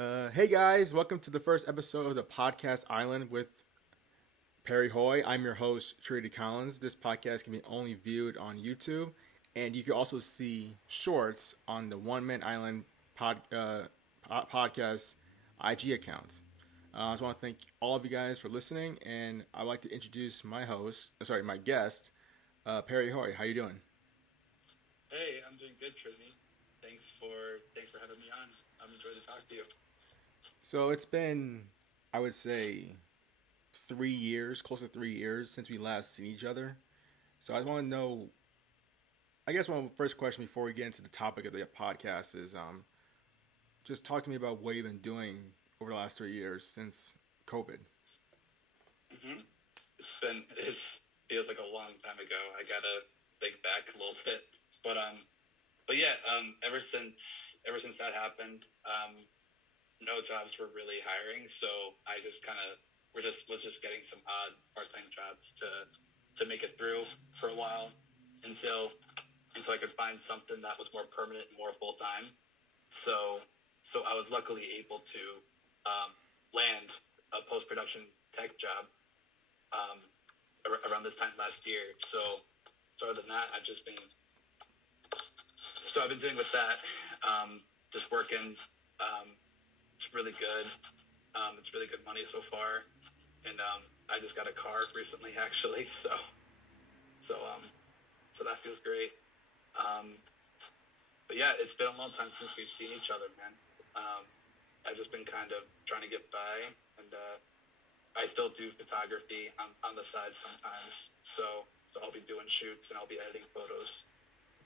Hey guys, welcome to the first episode of the Podcast Island with Perry Hoye. I'm your host, Trudy Collins. This podcast can be only viewed on YouTube, and you can also see shorts on the One Man Island podcast IG account. I just want to thank all of you guys for listening, and I'd like to introduce my guest, Perry Hoye. How you doing? Hey, I'm doing good, Trini. Thanks for having me on. I'm enjoying to talk to you. So it's been, I would say, 3 years, close to 3 years since we last seen each other. So I want to know. I guess one of the first question before we get into the topic of the podcast is just talk to me about what you've been doing over the last 3 years since COVID. hmm it feels like a long time ago. I gotta think back a little bit, but yeah, ever since that happened, no jobs were really hiring, so I just kind of was just getting some odd part-time jobs to make it through for a while until I could find something that was more permanent and more full-time. So I was luckily able to land a post-production tech job around this time last year. So other than that, I've been doing with that, just working. It's really good. It's really good money so far, and I just got a car recently, actually. So that feels great. Um, but yeah, it's been a long time since we've seen each other, man. I've just been kind of trying to get by, and I still do photography on the side sometimes. So I'll be doing shoots and I'll be editing photos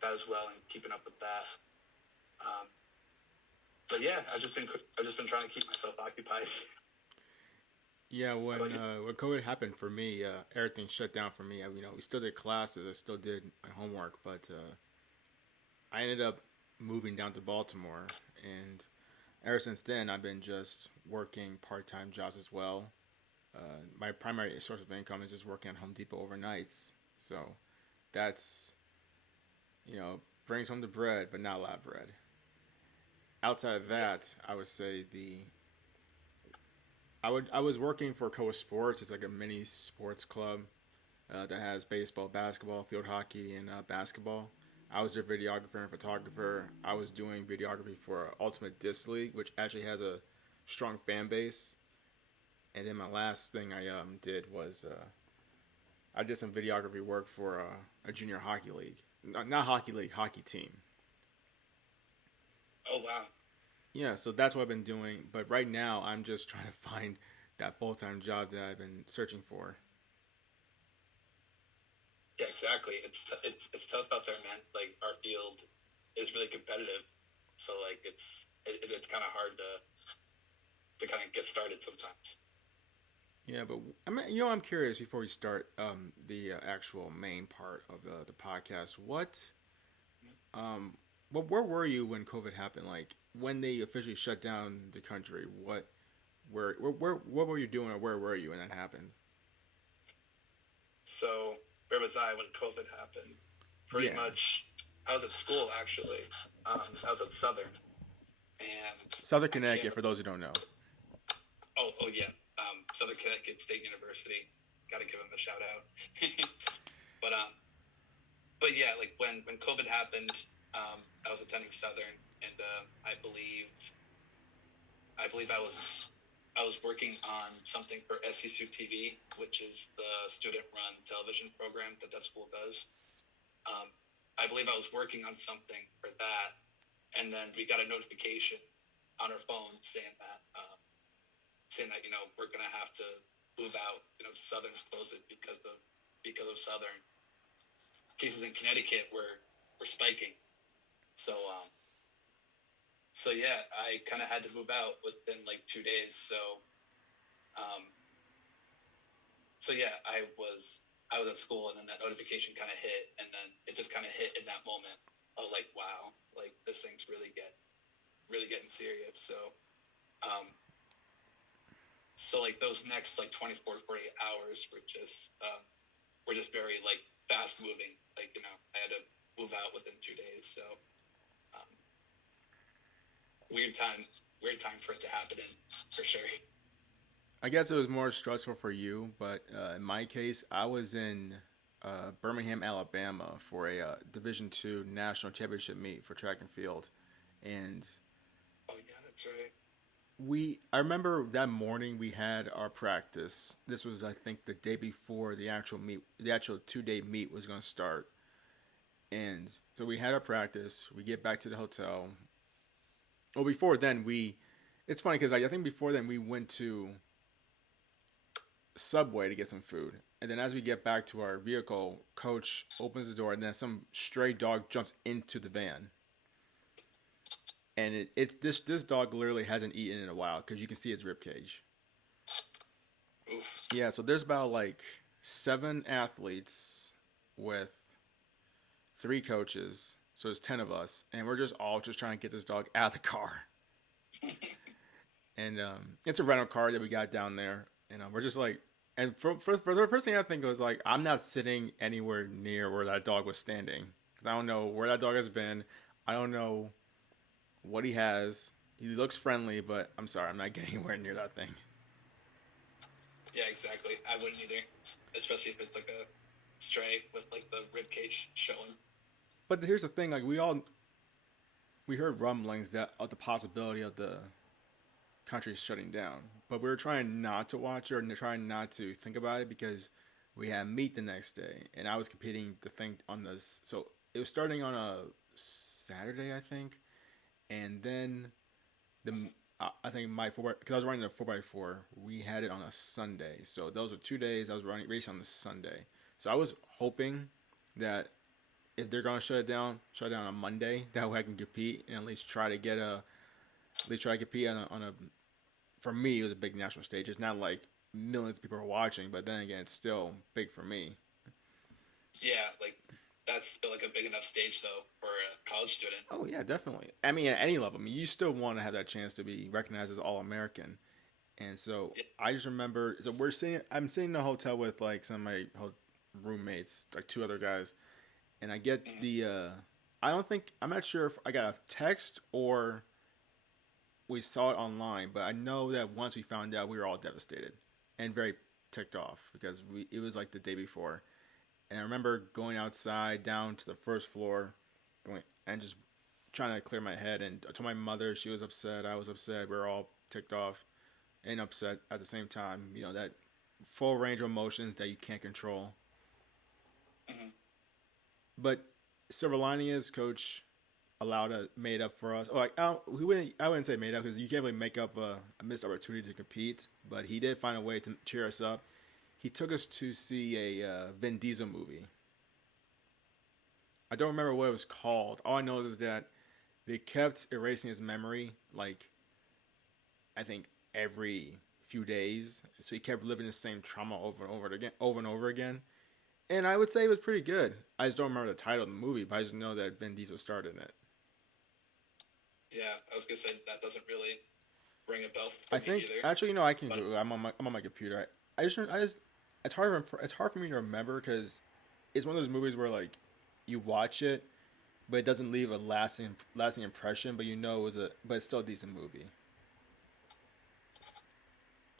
as well and keeping up with that. Um, but yeah, I've just been trying to keep myself occupied. Yeah, How about you? when COVID happened for me, everything shut down for me. We still did classes, I still did my homework, but I ended up moving down to Baltimore, and ever since then, I've been just working part time jobs as well. My primary source of income is just working at Home Depot overnights, so that's brings home the bread, but not a lot of bread. Outside of Yeah. that, I would say I was working for Coa Sports. It's like a mini sports club that has baseball, basketball, field hockey, and basketball. I was their videographer and photographer. I was doing videography for Ultimate Disc League, which actually has a strong fan base. And then my last thing I did was I did some videography work for a junior hockey league, not hockey league, hockey team. Oh wow. Yeah, so that's what I've been doing. But right now, I'm just trying to find that full time job that I've been searching for. Yeah, exactly. It's tough out there, man. Like our field is really competitive, so like it's kind of hard to kind of get started sometimes. Yeah, but I'm curious before we start the actual main part of the podcast. Um, where were you when COVID happened? Like when they officially shut down the country? What were you doing, or where were you when that happened? So where was I when COVID happened? Pretty Yeah, much, I was at school actually. I was at Southern, and Southern I came. Connecticut. For those who don't know. Oh yeah, Southern Connecticut State University. Got to give them a shout out. but um, but yeah, like when COVID happened, I was attending Southern, and I believe I was working on something for SESU TV, which is the student-run television program that school does. Um, I believe I was working on something for that, and then we got a notification on our phone saying that we're gonna have to move out. Southern's closing because of Southern cases in Connecticut were spiking. So so yeah, I kind of had to move out within like 2 days. Um, so yeah, I was at school, and then that notification kind of hit, and then it just kind of hit in that moment of like, wow, like this thing's really getting serious. So like those next like 24 to 48 hours were just very like fast moving. Like I had to move out within 2 days. So um, weird time. weird time for it to happen in, for sure. I guess it was more stressful for you, but in my case, I was in Birmingham, Alabama, for a Division II national championship meet for track and field, and Oh yeah, that's right. I remember that morning we had our practice. This was, I think, the day before the actual meet, the actual 2 day meet was going to start, and so we had our practice. We get back to the hotel. Well, before then, it's funny because I think before then we went to Subway to get some food. And then as we get back to our vehicle, coach opens the door and then some stray dog jumps into the van. And it's this dog literally hasn't eaten in a while because you can see its rib cage. Oof. Yeah, so there's about like 7 athletes with 3 coaches. So there's 10 of us, and we're just all just trying to get this dog out of the car. And it's a rental car that we got down there, and we're just like, and for the first thing I think was like, I'm not sitting anywhere near where that dog was standing because I don't know where that dog has been. I don't know what he has. He looks friendly, but I'm sorry, I'm not getting anywhere near that thing. Yeah, exactly. I wouldn't either, especially if it's like a stray with like the rib cage showing. But here's the thing: like we heard rumblings that of the possibility of the country shutting down, but we were trying not to watch it or trying not to think about it because we had meet the next day, and I was competing the thing on this. So it was starting on a Saturday, I think, and then I think my four because I was running the 4x4, we had it on a Sunday. So those were 2 days I was running race on the Sunday. So I was hoping that if they're gonna shut it down on Monday. That way I can compete and at least try to get at least try to compete on a. For me, it was a big national stage. It's not like millions of people are watching, but then again, it's still big for me. Yeah, like that's still like a big enough stage though for a college student. Oh yeah, definitely. I mean, at any level, I mean, you still want to have that chance to be recognized as All American. And so Yeah. I just remember, so I'm sitting in a hotel with like some of my roommates, like 2 other guys, and I get Mhm. I'm not sure if I got a text or we saw it online, but I know that once we found out, we were all devastated and very ticked off because it was like the day before, and I remember going outside down to the first floor, going and just trying to clear my head. And I told my mother, she was upset, I was upset, we were all ticked off and upset at the same time. You know that full range of emotions that you can't control. Mhm. But silver lining is, coach made up for us. Like I wouldn't say made up because you can't really make up a missed opportunity to compete. But he did find a way to cheer us up. He took us to see a Vin Diesel movie. I don't remember what it was called. All I know is that they kept erasing his memory, like I think every few days. So he kept living the same trauma over and over again. And I would say it was pretty good. I just don't remember the title of the movie, but I just know that Vin Diesel starred in it. Yeah, I was gonna say that doesn't really ring a bell for I me think either. actually, I can. But I'm on my computer. I just it's hard for me to remember because it's one of those movies where like you watch it, but it doesn't leave a lasting impression. But you know but it's still a decent movie.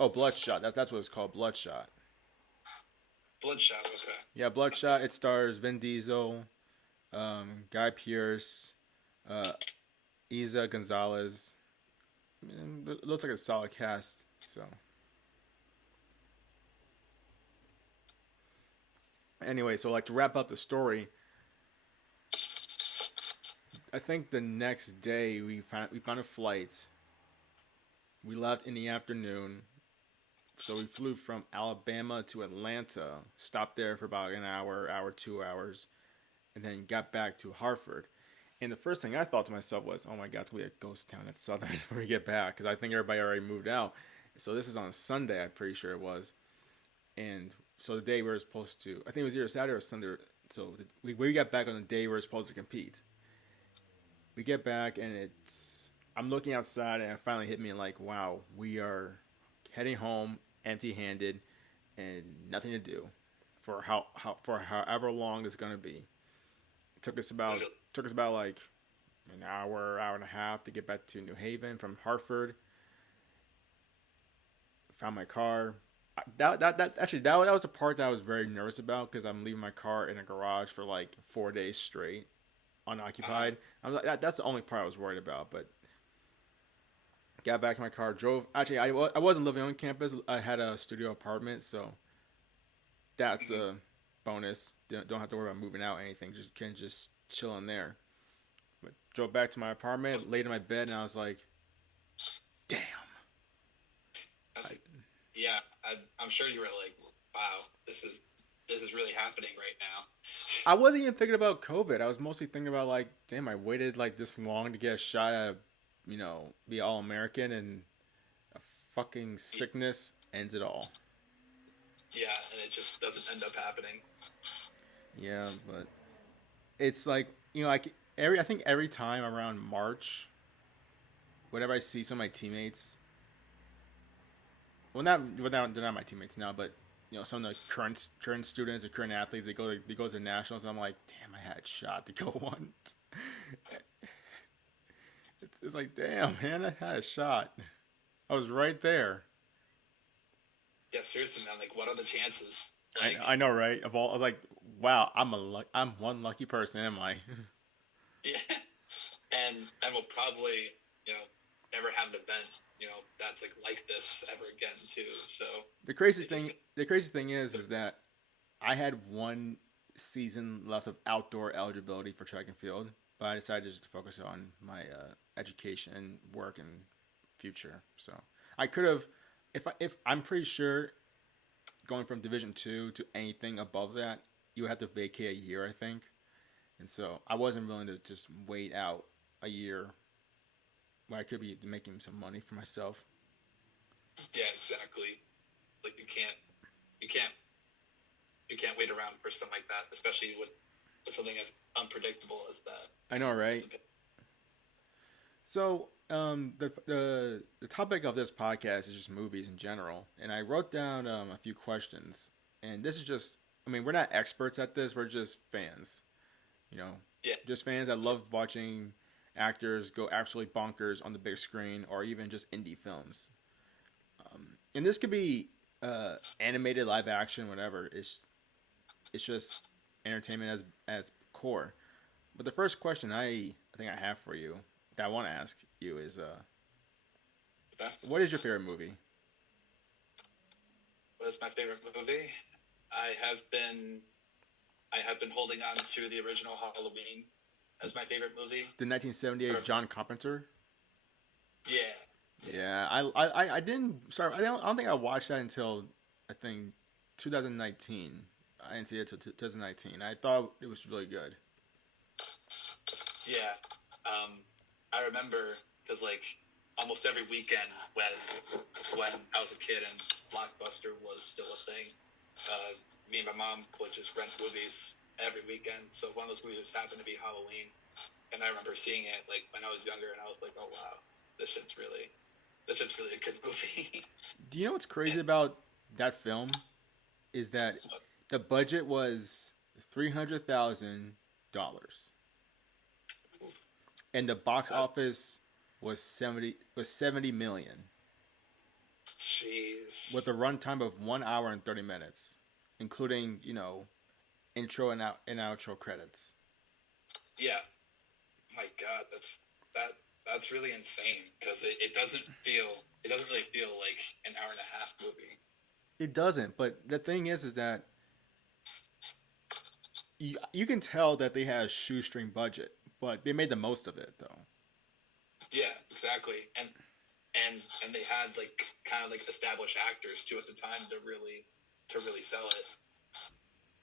Oh, Bloodshot. That's what it's called. Bloodshot. Bloodshot, okay. Yeah, Bloodshot. It stars Vin Diesel, Guy Pearce, uh, Isa Gonzalez. It looks like a solid cast. So anyway, so like to wrap up the story, I think the next day we found a flight. We left in the afternoon, so we flew from Alabama to Atlanta, stopped there for about an hour, 2 hours, and then got back to Hartford. And the first thing I thought to myself was, "Oh my God, it's gonna be a ghost town at Southern when we get back," because I think everybody already moved out. So this is on a Sunday, I'm pretty sure it was. And so the day we were supposed to, I think it was either Saturday or Sunday. So we got back on the day we were supposed to compete. We get back and I'm looking outside and it finally hit me like, wow, we are heading home empty-handed and nothing to do for for however long it's gonna be. It took us about like an hour, hour and a half to get back to New Haven from Hartford. Found my car. That was the part that I was very nervous about because I'm leaving my car in a garage for like 4 days straight, Uh-huh. unoccupied. I was like, that's the only part I was worried about. But got back in my car, drove. Actually, I wasn't living on campus. I had a studio apartment, so that's Mhm. a bonus. Don't have to worry about moving out or anything. Just can just chill in there. But drove back to my apartment, laid in my bed, and I was like, damn. I was I, like, yeah, I'm sure you were like, wow, this is really happening right now. I wasn't even thinking about COVID. I was mostly thinking about like, damn, I waited like this long to get a shot at, be all American, and a fucking sickness ends it all. Yeah, and it just doesn't end up happening. Yeah, but it's like like I think every time around March, whenever I see some of my teammates, they're not my teammates now, but some of the current students or current athletes, they go to nationals, and I'm like, damn, I had a shot to go once. It's like, damn, man, I had a shot. I was right there. Yeah, seriously, man. Like, what are the chances? I Like, I know, right? Of all, I was like, wow, I'm one lucky person, am I? yeah, and we'll probably, you know, never have an event, that's like this ever again too. So the crazy it just, thing, the crazy thing is that I had one season left of outdoor eligibility for track and field, but I decided just to focus on my education, work, and future. So I could have, if I'm pretty sure going from Division 2 to anything above that, you have to vacate a year, I think. And so I wasn't willing to just wait out a year when I could be making some money for myself. yeah, exactly. Like you can't, you can't wait around for something like that, especially with something as unpredictable as that. I know, As right? a, So, the topic of this podcast is just movies in general, and I wrote down a few questions. And this is just, I mean, we're not experts at this; we're just fans, you know, yeah, just fans that love watching actors go absolutely bonkers on the big screen, or even just indie films. And this could be animated, live action, whatever. It's just entertainment as core. But the first question I think I have for you that I want to ask you is yeah. what is your favorite movie? What is my favorite movie? I have been I have been holding on to the original Halloween as my favorite movie. The 1978 For, John Carpenter. yeah, yeah, Yeah, I didn't. Sorry, I don't think I watched that until I think 2019. I didn't see it until 2019. I thought it was really good. yeah. I remember because like almost every weekend when I was a kid and Blockbuster was still a thing, me and my mom would just rent movies every weekend. So one of those movies just happened to be Halloween, and I remember seeing it like when I was younger, and I was like, oh wow, this shit's really a good movie. Do you know what's crazy about that film is that the budget was $300,000 and the box uh, office was 70 million Jeez. with a runtime of 1 hour and 30 minutes, including intro and outro credits. Yeah. My God, that's really insane because it doesn't really feel like an hour and a half movie. It doesn't, but the thing is that you can tell that they had a shoestring budget, but they made the most of it though. Yeah, exactly. And they had like kind of like established actors too at the time to really sell it.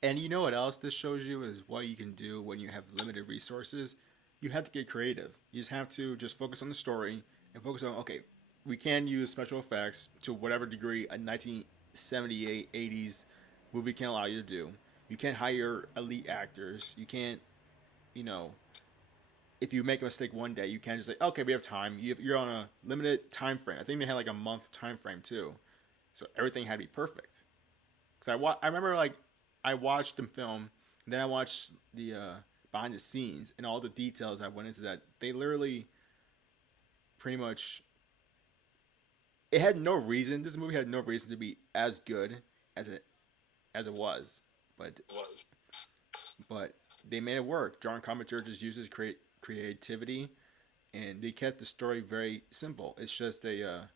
And you know what else this shows you is what you can do when you have limited resources. You have to get creative. You just have to just focus on the story and focus on, okay, we can use special effects to whatever degree a 1978 80s movie can allow you to do. You can't hire elite actors. You can't, you know, if you make a mistake one day, you can't just say, okay, we have time. You're on a limited time frame. I think they had like a month time frame too, so everything had to be perfect. Because I remember like I watched the film, and then I watched the behind the scenes and all the details that went into that. They literally pretty much it had no reason. This movie had no reason to be as good as it was, but It was. but they made it work. John Carpenter just uses creativity, and they kept the story very simple. It's just a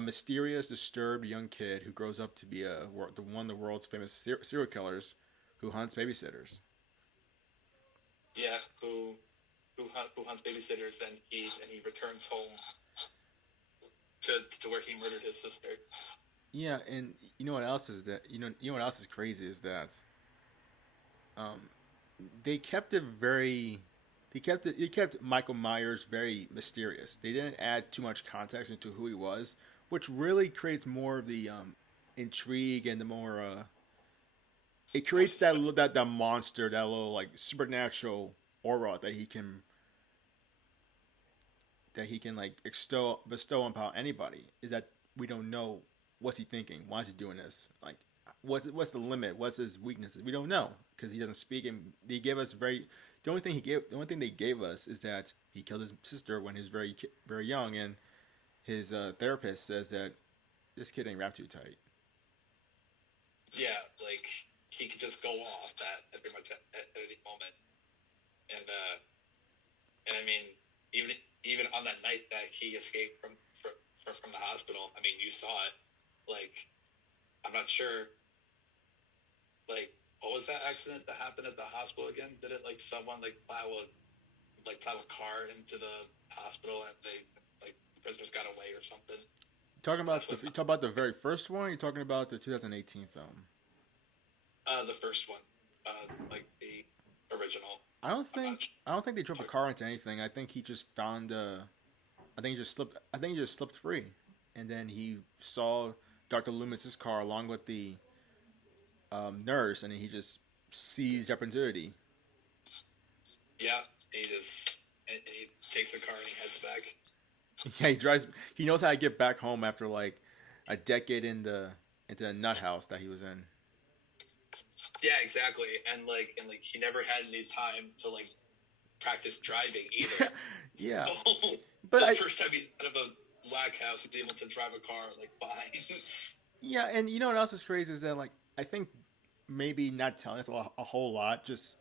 mysterious, disturbed young kid who grows up to be one of the world's famous serial killers who hunts babysitters. Yeah, who hunts babysitters, and he returns home to where he murdered his sister. Yeah, and you know what else is that you know what else is crazy is that um, they kept it very they kept Michael Myers very mysterious. They didn't add too much context into who he was, which really creates more of the intrigue and the more it creates that monster, that little like supernatural aura that he can like bestow upon anybody. Is that we don't know what's he thinking, why is he doing this, like what's the limit, what's his weaknesses, we don't know because he doesn't speak, and they give us very the only thing they gave us is that he killed his sister when he was very young, and his therapist says that this kid ain't wrapped too tight. Yeah, like he could just go off at pretty much at any moment, and I mean even on that night that he escaped from the hospital, I mean you saw it, like I'm not sure, like what was that accident that happened at the hospital again? Did it like someone like plow a car into the hospital and the prisoners got away or something? You talking about the very first one? Or you talking about the 2018 film? The first one, like the original. I don't think they drove a car into anything. I think he just found. I think he just slipped free, and then he saw Dr. Loomis's car along with the nurse, and he just seized opportunity. Yeah, he takes the car and he heads back. Yeah, he drives. He knows how to get back home after like a decade into the nut house that he was in. Yeah, exactly, and he never had any time to like practice driving either. Yeah, so, but the first time he's out of a whack house, he's able to drive a car like fine. Yeah, and you know what else is crazy is that like I think maybe not telling us a whole lot just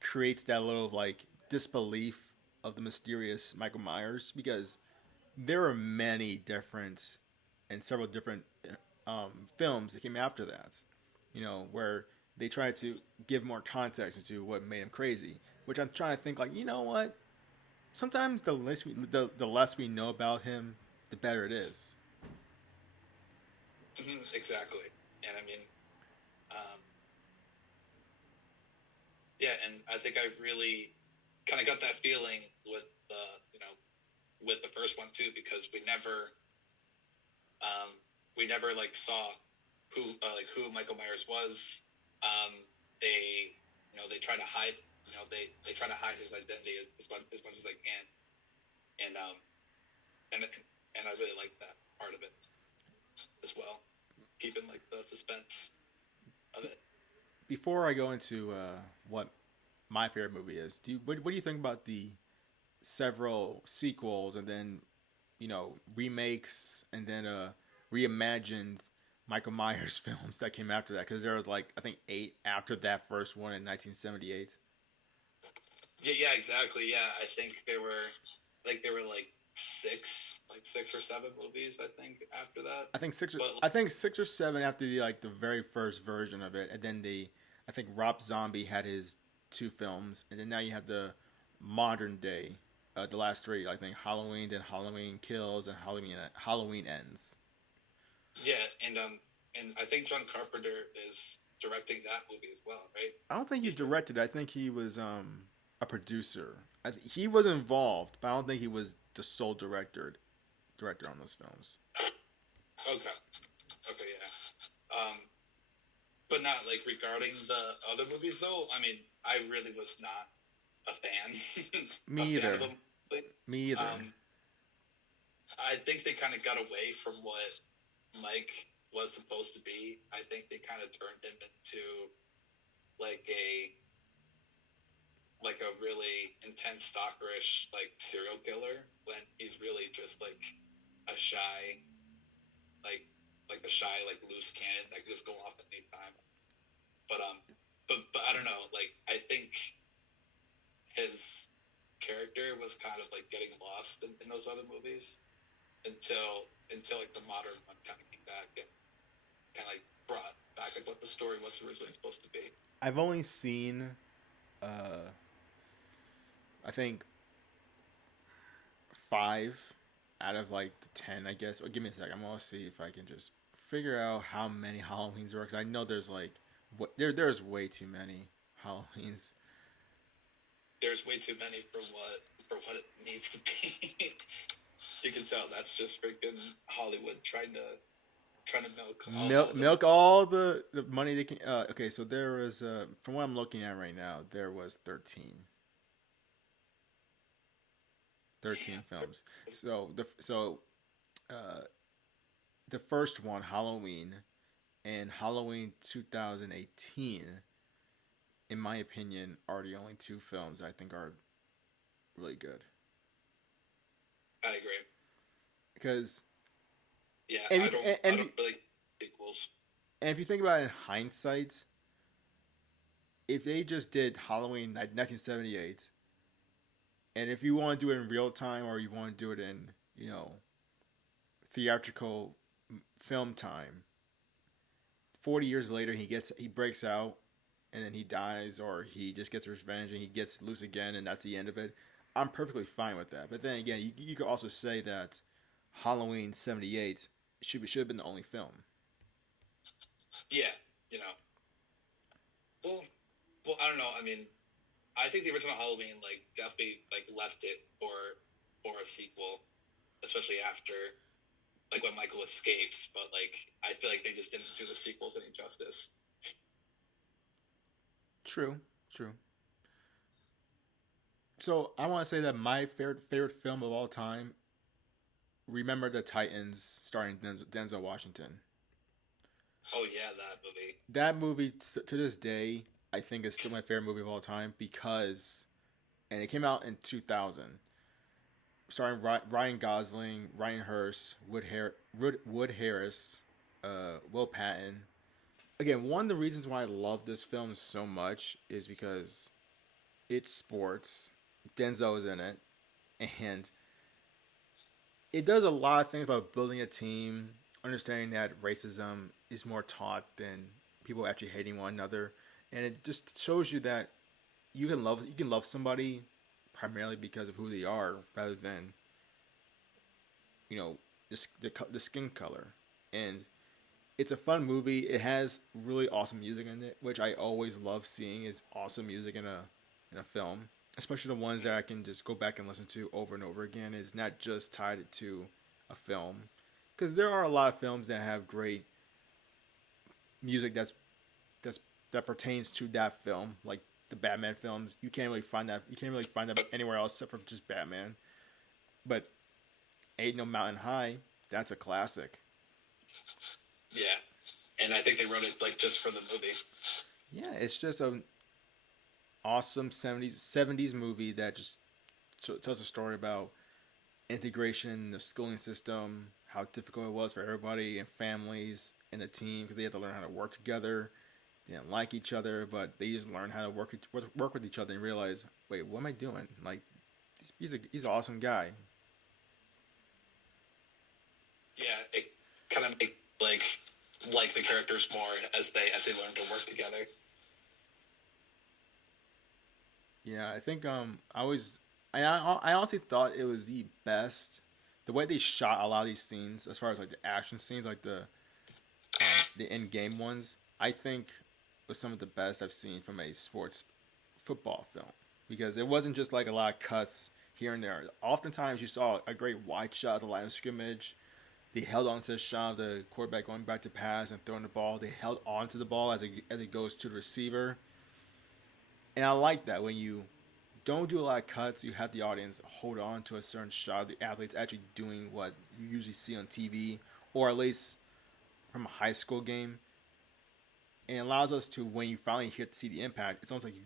creates that little like disbelief of the mysterious Michael Myers, because there are many different and several different films that came after that, where they tried to give more context into what made him crazy. Which I'm trying to think like, you know what? Sometimes the less we know about him, the better it is. Exactly, and I mean, yeah, and I think I really kind of got that feeling with with the first one too, because we never like saw who Michael Myers was. They try to hide they try to hide his identity as much as they can, and I really like that part of it as well, keeping like the suspense of it. Before I go into what my favorite movie is, what do you think about the several sequels and then remakes and then reimagined Michael Myers films that came after that? Because there was like I think 8 after that first one in 1978. Yeah, exactly. Yeah, I think there were like six or seven movies. I think after that. I think 6 or 7 after the very first version of it, and then I think Rob Zombie had his 2 films, and then now you have the modern day, the last 3. I think Halloween, then Halloween Kills, and Halloween Ends. Yeah, and I think John Carpenter is directing that movie as well, right? I don't think he directed. I think he was a producer. He was involved, but I don't think he was the sole director on those films. Okay, yeah. But not like regarding the other movies though. I mean, I really was not a fan. Me either. Me either. I think they kind of got away from what Mike was supposed to be. I think they kind of turned him into like like a really intense stalkerish like serial killer when he's really just like a shy like a shy like loose cannon that could just go off at any time. But but I don't know. Like I think his character was kind of like getting lost in those other movies until like the modern one kind of came back and kind of like brought back like what the story was originally supposed to be. I've only seen, uh, I think, five out of like the 10, I guess. Or give me a second. I'm gonna see if I can just figure out how many Halloweens there are. Cause I know there's like there's way too many Halloweens. There's way too many for what it needs to be. You can tell that's just freaking Hollywood trying to milk all the. Milk all the money they can. Okay, so there was from what I'm looking at right now, there was 13 films. So uh, the first one, Halloween, and Halloween 2018, in my opinion, are the only two films I think are really good. I agree. Because Yeah, and, I don't really sequels. and if you think about it in hindsight, if they just did Halloween 1978, and if you want to do it in real time or you want to do it in, theatrical film time, 40 years later he breaks out and then he dies or he just gets revenge and he gets loose again and that's the end of it. I'm perfectly fine with that. But then again, you could also say that Halloween 78 should have been the only film. Yeah, you know. Well, I don't know. I mean, I think the original Halloween like definitely like left it for a sequel, especially after like when Michael escapes. But like I feel like they just didn't do the sequels any justice. True, true. So I want to say that my favorite film of all time, Remember the Titans, starring Denzel Washington. Oh yeah, that movie. That movie to this day, I think is still my favorite movie of all time because, and it came out in 2000, starring Ryan Gosling, Ryan Hurst, Wood Harris, Will Patton. Again, one of the reasons why I love this film so much is because it's sports. Denzel is in it, and it does a lot of things about building a team, understanding that racism is more taught than people actually hating one another, and it just shows you that you can love somebody primarily because of who they are rather than the skin color. And it's a fun movie. It has really awesome music in it, which I always love seeing is awesome music in a film, especially the ones that I can just go back and listen to over and over again. It's not just tied to a film, because there are a lot of films that have great music that pertains to that film, like the Batman films. You can't really find that. You can't really find that anywhere else except for just Batman. But Ain't No Mountain High, that's a classic. Yeah, and I think they wrote it like just for the movie. Yeah, it's just a awesome '70s movie that just tells a story about integration, the schooling system, how difficult it was for everybody and families and the team because they had to learn how to work together. They didn't like each other, but they just learned how to work with each other and realize, wait, what am I doing? Like, he's an awesome guy. Yeah, it kind of make like the characters more as they learn to work together. Yeah, I think I honestly thought it was the best. The way they shot a lot of these scenes, as far as like the action scenes, like the in game ones, I think was some of the best I've seen from a sports football film because it wasn't just like a lot of cuts here and there. Oftentimes, you saw a great wide shot of the line of scrimmage. They held on to the shot of the quarterback going back to pass and throwing the ball. They held on to the ball as it goes to the receiver. And I like that when you don't do a lot of cuts, you have the audience hold on to a certain shot of the athletes actually doing what you usually see on TV or at least from a high school game. and it allows us to, when you finally see the impact, it's almost like you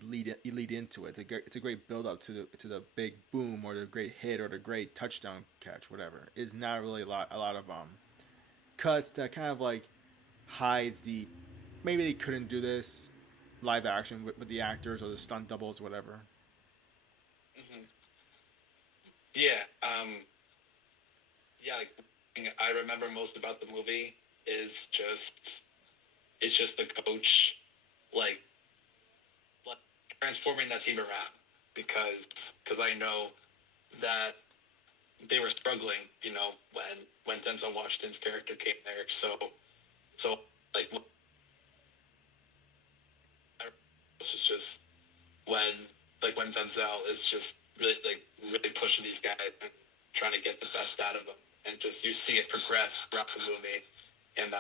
lead into it. It's a great build up to the big boom or the great hit or the great touchdown catch, whatever. It's not really a lot of cuts that kind of like hides the, maybe they couldn't do this live action with the actors or the stunt doubles, whatever. Hmm. Yeah. Yeah. Like, I remember most about the movie is just it's just the coach like like transforming that team around because I know that they were struggling, when Denzel Washington's character came there. So like this is just when when Denzel is just really pushing these guys and trying to get the best out of them, and just you see it progress throughout the movie, and I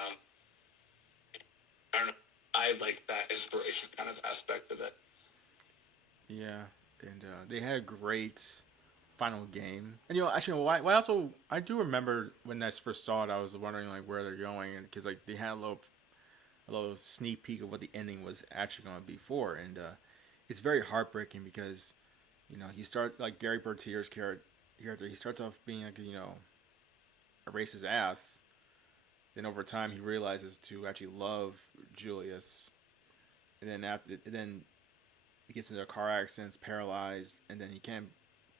don't know, I like that inspiration kind of aspect of it. Yeah, and they had a great final game. And actually, why also I do remember when I first saw it, I was wondering like where they're going, and because like they had a little sneak peek of what the ending was actually going to be for, and it's very heartbreaking because he starts like Gary Bertier's character. He starts off being like a racist ass. Then over time he realizes to actually love Julius, and then he gets into a car accident, is paralyzed, and then he can't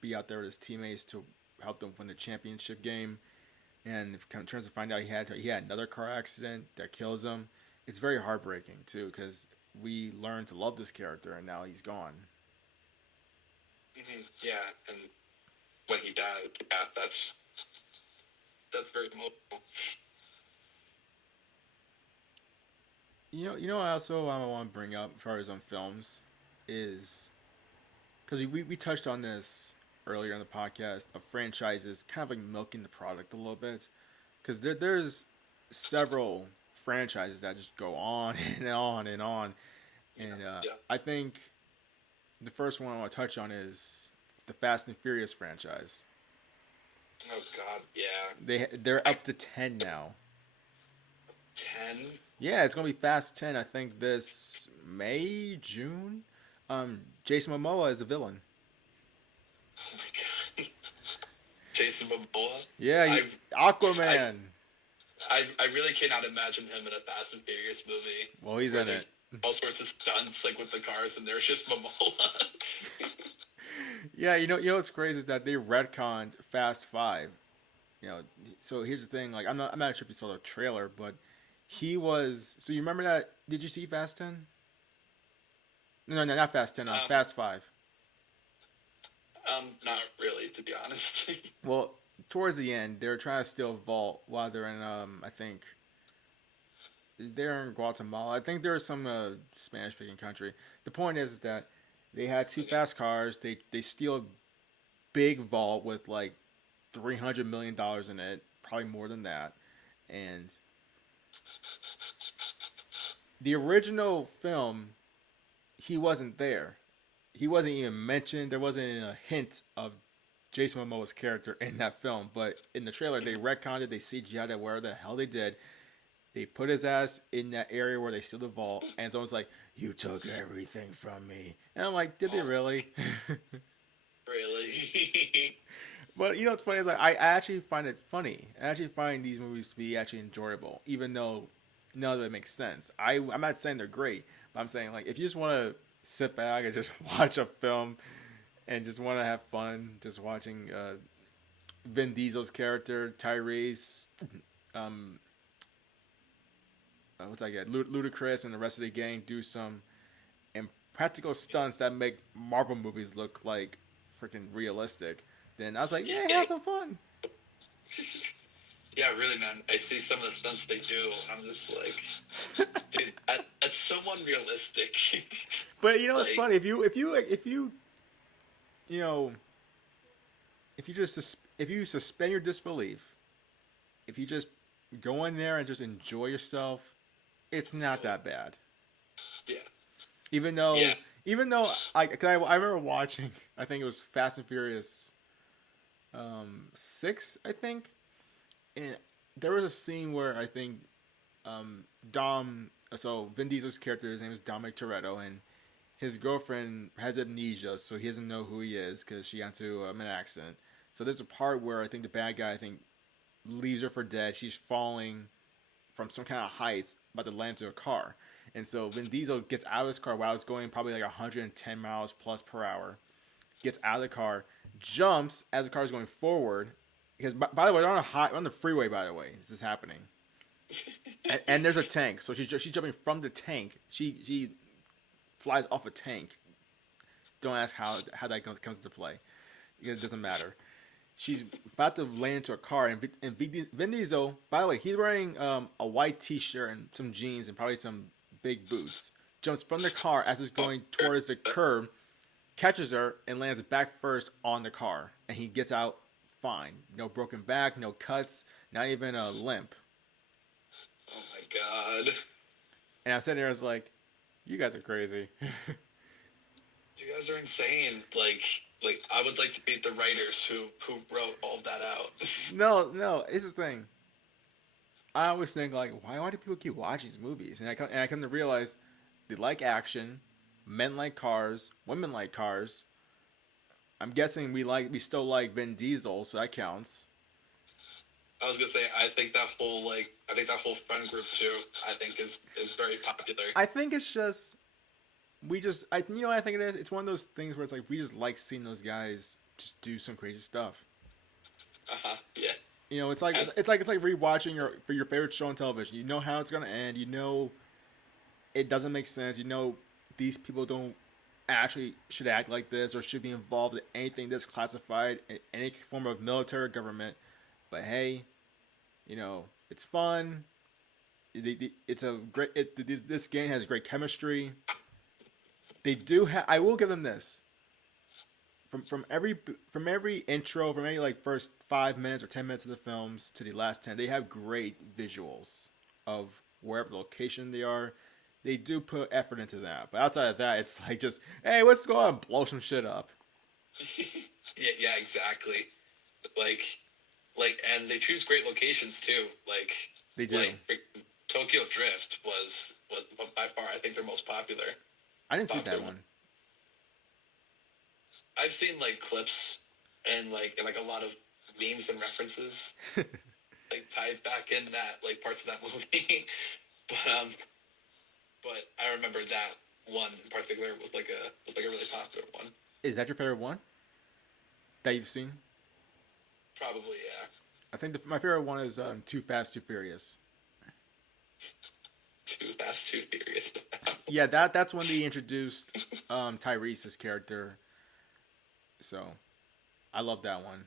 be out there with his teammates to help them win the championship game. And it kind of turns to find out he had another car accident that kills him. It's very heartbreaking too because we learned to love this character and now he's gone. Hmm. Yeah, and when he died, yeah, that's very emotional. I also want to bring up as far as on films is because we touched on this earlier in the podcast of franchises kind of like milking the product a little bit because there's several franchises that just go on and on and on, Yeah, and yeah. I think the first one I want to touch on is the Fast and Furious franchise. Oh God, yeah. They're up to 10 now. 10. Yeah, it's gonna be Fast 10. I think this May, June. Jason Momoa is the villain. Oh my God. Jason Momoa. Yeah, I I Aquaman. I really cannot imagine him in a Fast and Furious movie Well, he's where in there's it. all sorts of stunts like with the cars and there's just Momoa. Yeah, what's crazy is that they retconned Fast Five. You know, so here's the thing. Like, I'm not sure if you saw the trailer, but he was. So you remember that? Did you see Fast 10? No, not Fast 10. um, Fast Five. not really, to be honest. Well, towards the end, they were trying to steal Vault while they're in. I think they're in Guatemala. I think there's some Spanish speaking country. The point is that they had two Okay. fast cars. They steal big vault with like $300 million in it, probably more than that. And the original film, he wasn't there. He wasn't even mentioned. There wasn't a hint of Jason Momoa's character in that film. But in the trailer, they retconned it. They CGI'd it where the hell they did. They put his ass in that area where they steal the vault, and it's almost like, "You took everything from me." And I'm like, "Did they Oh, really?" really? But what's funny is like I actually find it funny. I actually find these movies to be actually enjoyable, even though none of it makes sense. I'm not saying they're great, but I'm saying like if you just want to sit back and just watch a film and just want to have fun, just watching Vin Diesel's character Tyrese, um, what's I get Ludacris and the rest of the gang do some practical stunts that make Marvel movies look like freaking realistic. Then I was like, yeah, Yeah, have some fun. yeah, really, man. I see some of the stunts they do, and I'm just like, dude, that's so unrealistic. But it's Like, funny you know if you if you suspend your disbelief, if you just go in there and just enjoy yourself, it's not that bad. yeah, Even though yeah, I remember watching, I think it was Fast and Furious 6, I think, and there was a scene where I think Dom So Vin Diesel's character, his name is Dominic Toretto, and his girlfriend has amnesia, so he doesn't know who he is because she got into an accident. So there's a part where I think the bad guy, I think, leaves her for dead. She's falling from some kind of heights, about to land into a car. And so Vin Diesel gets out of his car while it's going probably like 110 miles plus per hour. Gets out of the car, jumps as the car is going forward. Because by the way, we're on the freeway. By the way, this is happening. And there's a tank, so she's jumping from the tank. She flies off a tank. Don't ask how that comes into play. It doesn't matter. She's about to land into a car, and Vin Diesel, by the way, he's wearing a white T-shirt and some jeans and probably some big boots. Jumps from the car as it's going towards the curb, catches her, and lands back first on the car. And he gets out fine. No broken back, no cuts, not even a limp. Oh my god. And I'm sitting there, I was like, you guys are crazy. You guys are insane. Like I would like to meet the writers who wrote all that out. No, it's the thing. I always think like, why do people keep watching these movies? And I come to realize they like action, men like cars, women like cars. I'm guessing we still like Vin Diesel, so that counts. I was gonna say I think that whole friend group too. I think is very popular. I think it's just I think it is. It's one of those things where it's like we just like seeing those guys just do some crazy stuff. Yeah. You know, it's like rewatching your favorite show on television. You know how it's gonna end. You know, it doesn't make sense. You know, these people don't actually should act like this or should be involved in anything that's classified in any form of military or government. But hey, you know, it's fun. It's a great. This game has great chemistry. They do have. I will give them this. From every intro, from any like first 5 minutes or 10 minutes of the films to the last 10, they have great visuals of wherever the location they are. They do put effort into that. But outside of that, it's like just, hey, let's go out and blow some shit up. yeah, exactly. And they choose great locations too. Like they do. Like Tokyo Drift was by far I think their most popular. I didn't see that one. I've seen like clips and like a lot of memes and references like tied back in that like parts of that movie. But I remember that one in particular was like a really popular one. Is that your favorite one that you've seen? Probably, yeah. I think my favorite one is Too Fast, Too Furious. Too Fast, Too Furious. Yeah, that's when they introduced Tyrese's character. So, I love that one.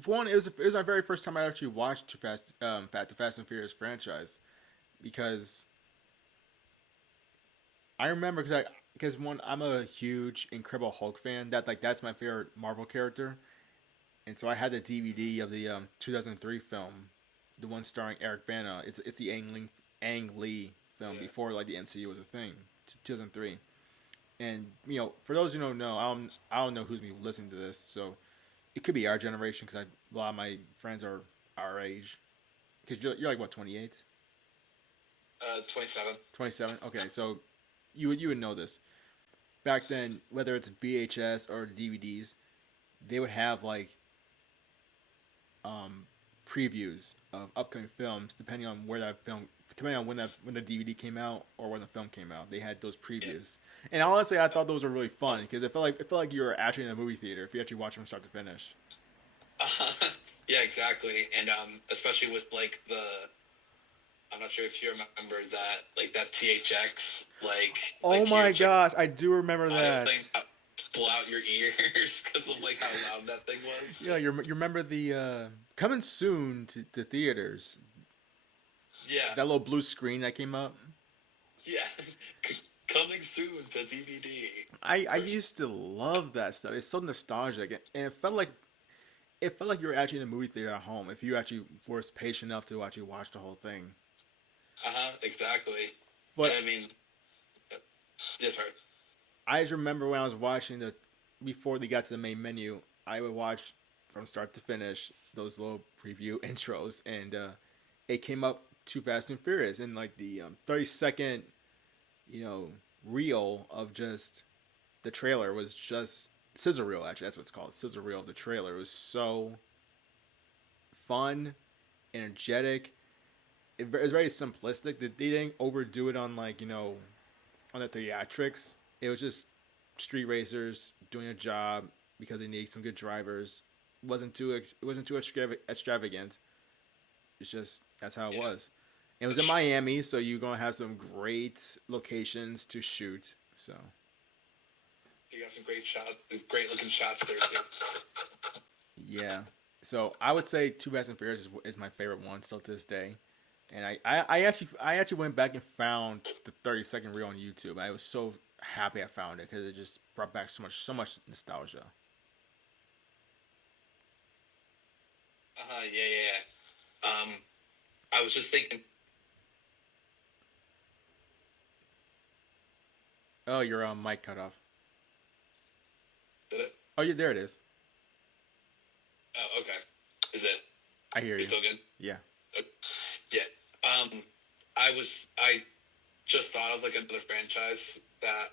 For one, it was my very first time I actually watched the Fast and Furious franchise, because I remember because I'm a huge Incredible Hulk fan. That's my favorite Marvel character, and so I had the DVD of the 2003 film, the one starring Eric Bana. It's the Ang Lee film before like the MCU was a thing, 2003. And you know, for those who don't know, I don't know who's been listening to this, so it could be our generation because a lot of my friends are our age. Because you're like what, 28? 27. 27. Okay, so you would know this. Back then, whether it's VHS or DVDs, they would have like previews of upcoming films depending on when the DVD came out or when the film came out. They had those previews, and honestly, I thought those were really fun because it felt like you were actually in a movie theater if you actually watched them start to finish. Yeah, exactly, and especially with like I'm not sure if you remember that THX Oh my gosh, I do remember that. Thing blow out your ears because of like how loud that thing was. Yeah, you remember the coming soon to theaters. Yeah. That little blue screen that came up. Yeah. Coming soon to DVD. I used to love that stuff. It's so nostalgic, and it felt like you were actually in a movie theater at home if you actually were patient enough to actually watch the whole thing. Exactly. But and I mean, yes, sir. I just remember when I was watching before they got to the main menu, I would watch from start to finish those little preview intros, and it came up too Fast and Furious, and like the 30-second, reel of just the trailer was just scissor reel. Actually, that's what it's called, scissor reel of the trailer. It was so fun, energetic. It was very simplistic. They didn't overdo it on like on the theatrics. It was just street racers doing a job because they need some good drivers. It wasn't too extravagant. It's just that's how it Yeah. was. It was in Miami, so you're gonna have some great locations to shoot. So You got some great looking shots there too. yeah, so I would say Two Fast and Furious is my favorite one still to this day. And I actually went back and found the 30-second reel on YouTube. I was so happy I found it because it just brought back so much nostalgia. Yeah, yeah, yeah. I was just thinking. Oh, your mic cut off. Did it? Oh, yeah, there it is. Oh, okay. Is it? I hear You you. still good? Yeah. Uh, yeah. I just thought of like another franchise that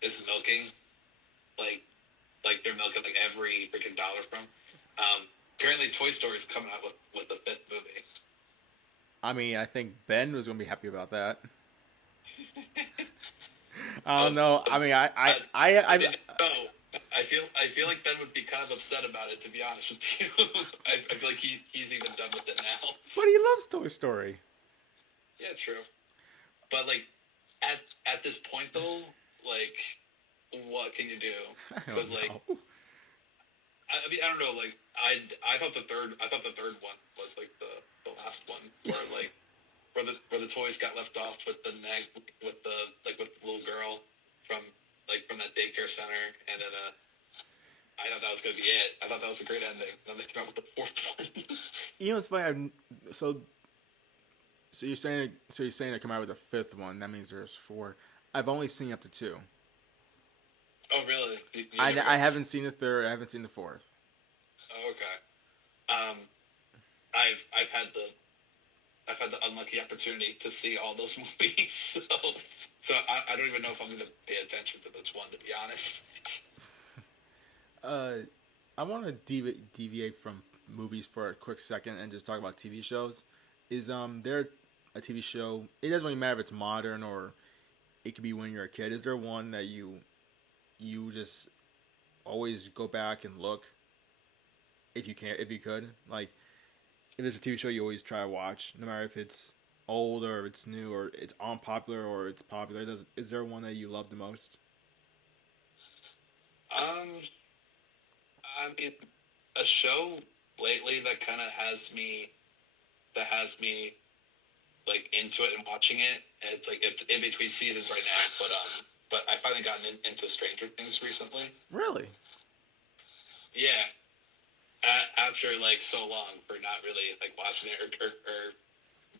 is milking like they're milking like every freaking dollar from. Apparently, Toy Story is coming out with the fifth movie. I mean, I think Ben was gonna be happy about that. I don't Um, know. I mean, I didn't know. I feel like Ben would be kind of upset about it. To be honest with you, I feel like he's even done with it now. but he loves Toy Story. Yeah, true. But like at this point though, like what can you do? I Because don't like know. I mean I don't know. Like I thought the third one was like the last one where like where the toys got left off with the neck with the little girl from from that daycare center, and then I thought that was gonna be it. I thought that was a great ending. And then they came out with the fourth one. It's funny. So you're saying they come out with a fifth one. That means there's four. I've only seen up to two. Oh really? You I, never I got haven't seen the third. I haven't seen the fourth. Oh, okay. I've had the unlucky opportunity to see all those movies, so I don't even know if I'm going to pay attention to this one, to be honest. I want to deviate from movies for a quick second and just talk about TV shows. Is there a TV show? It doesn't really matter if it's modern or it could be when you're a kid. Is there one that you just always go back and look if you could, like if there's a TV show you always try to watch, no matter if it's old or it's new or it's unpopular or it's popular. Is there one that you love the most? Um, I mean, a show lately that kind of has me like into it and watching it. And it's like it's in between seasons right now, but I finally gotten into Stranger Things recently. Really? Yeah, after like so long for not really like watching it or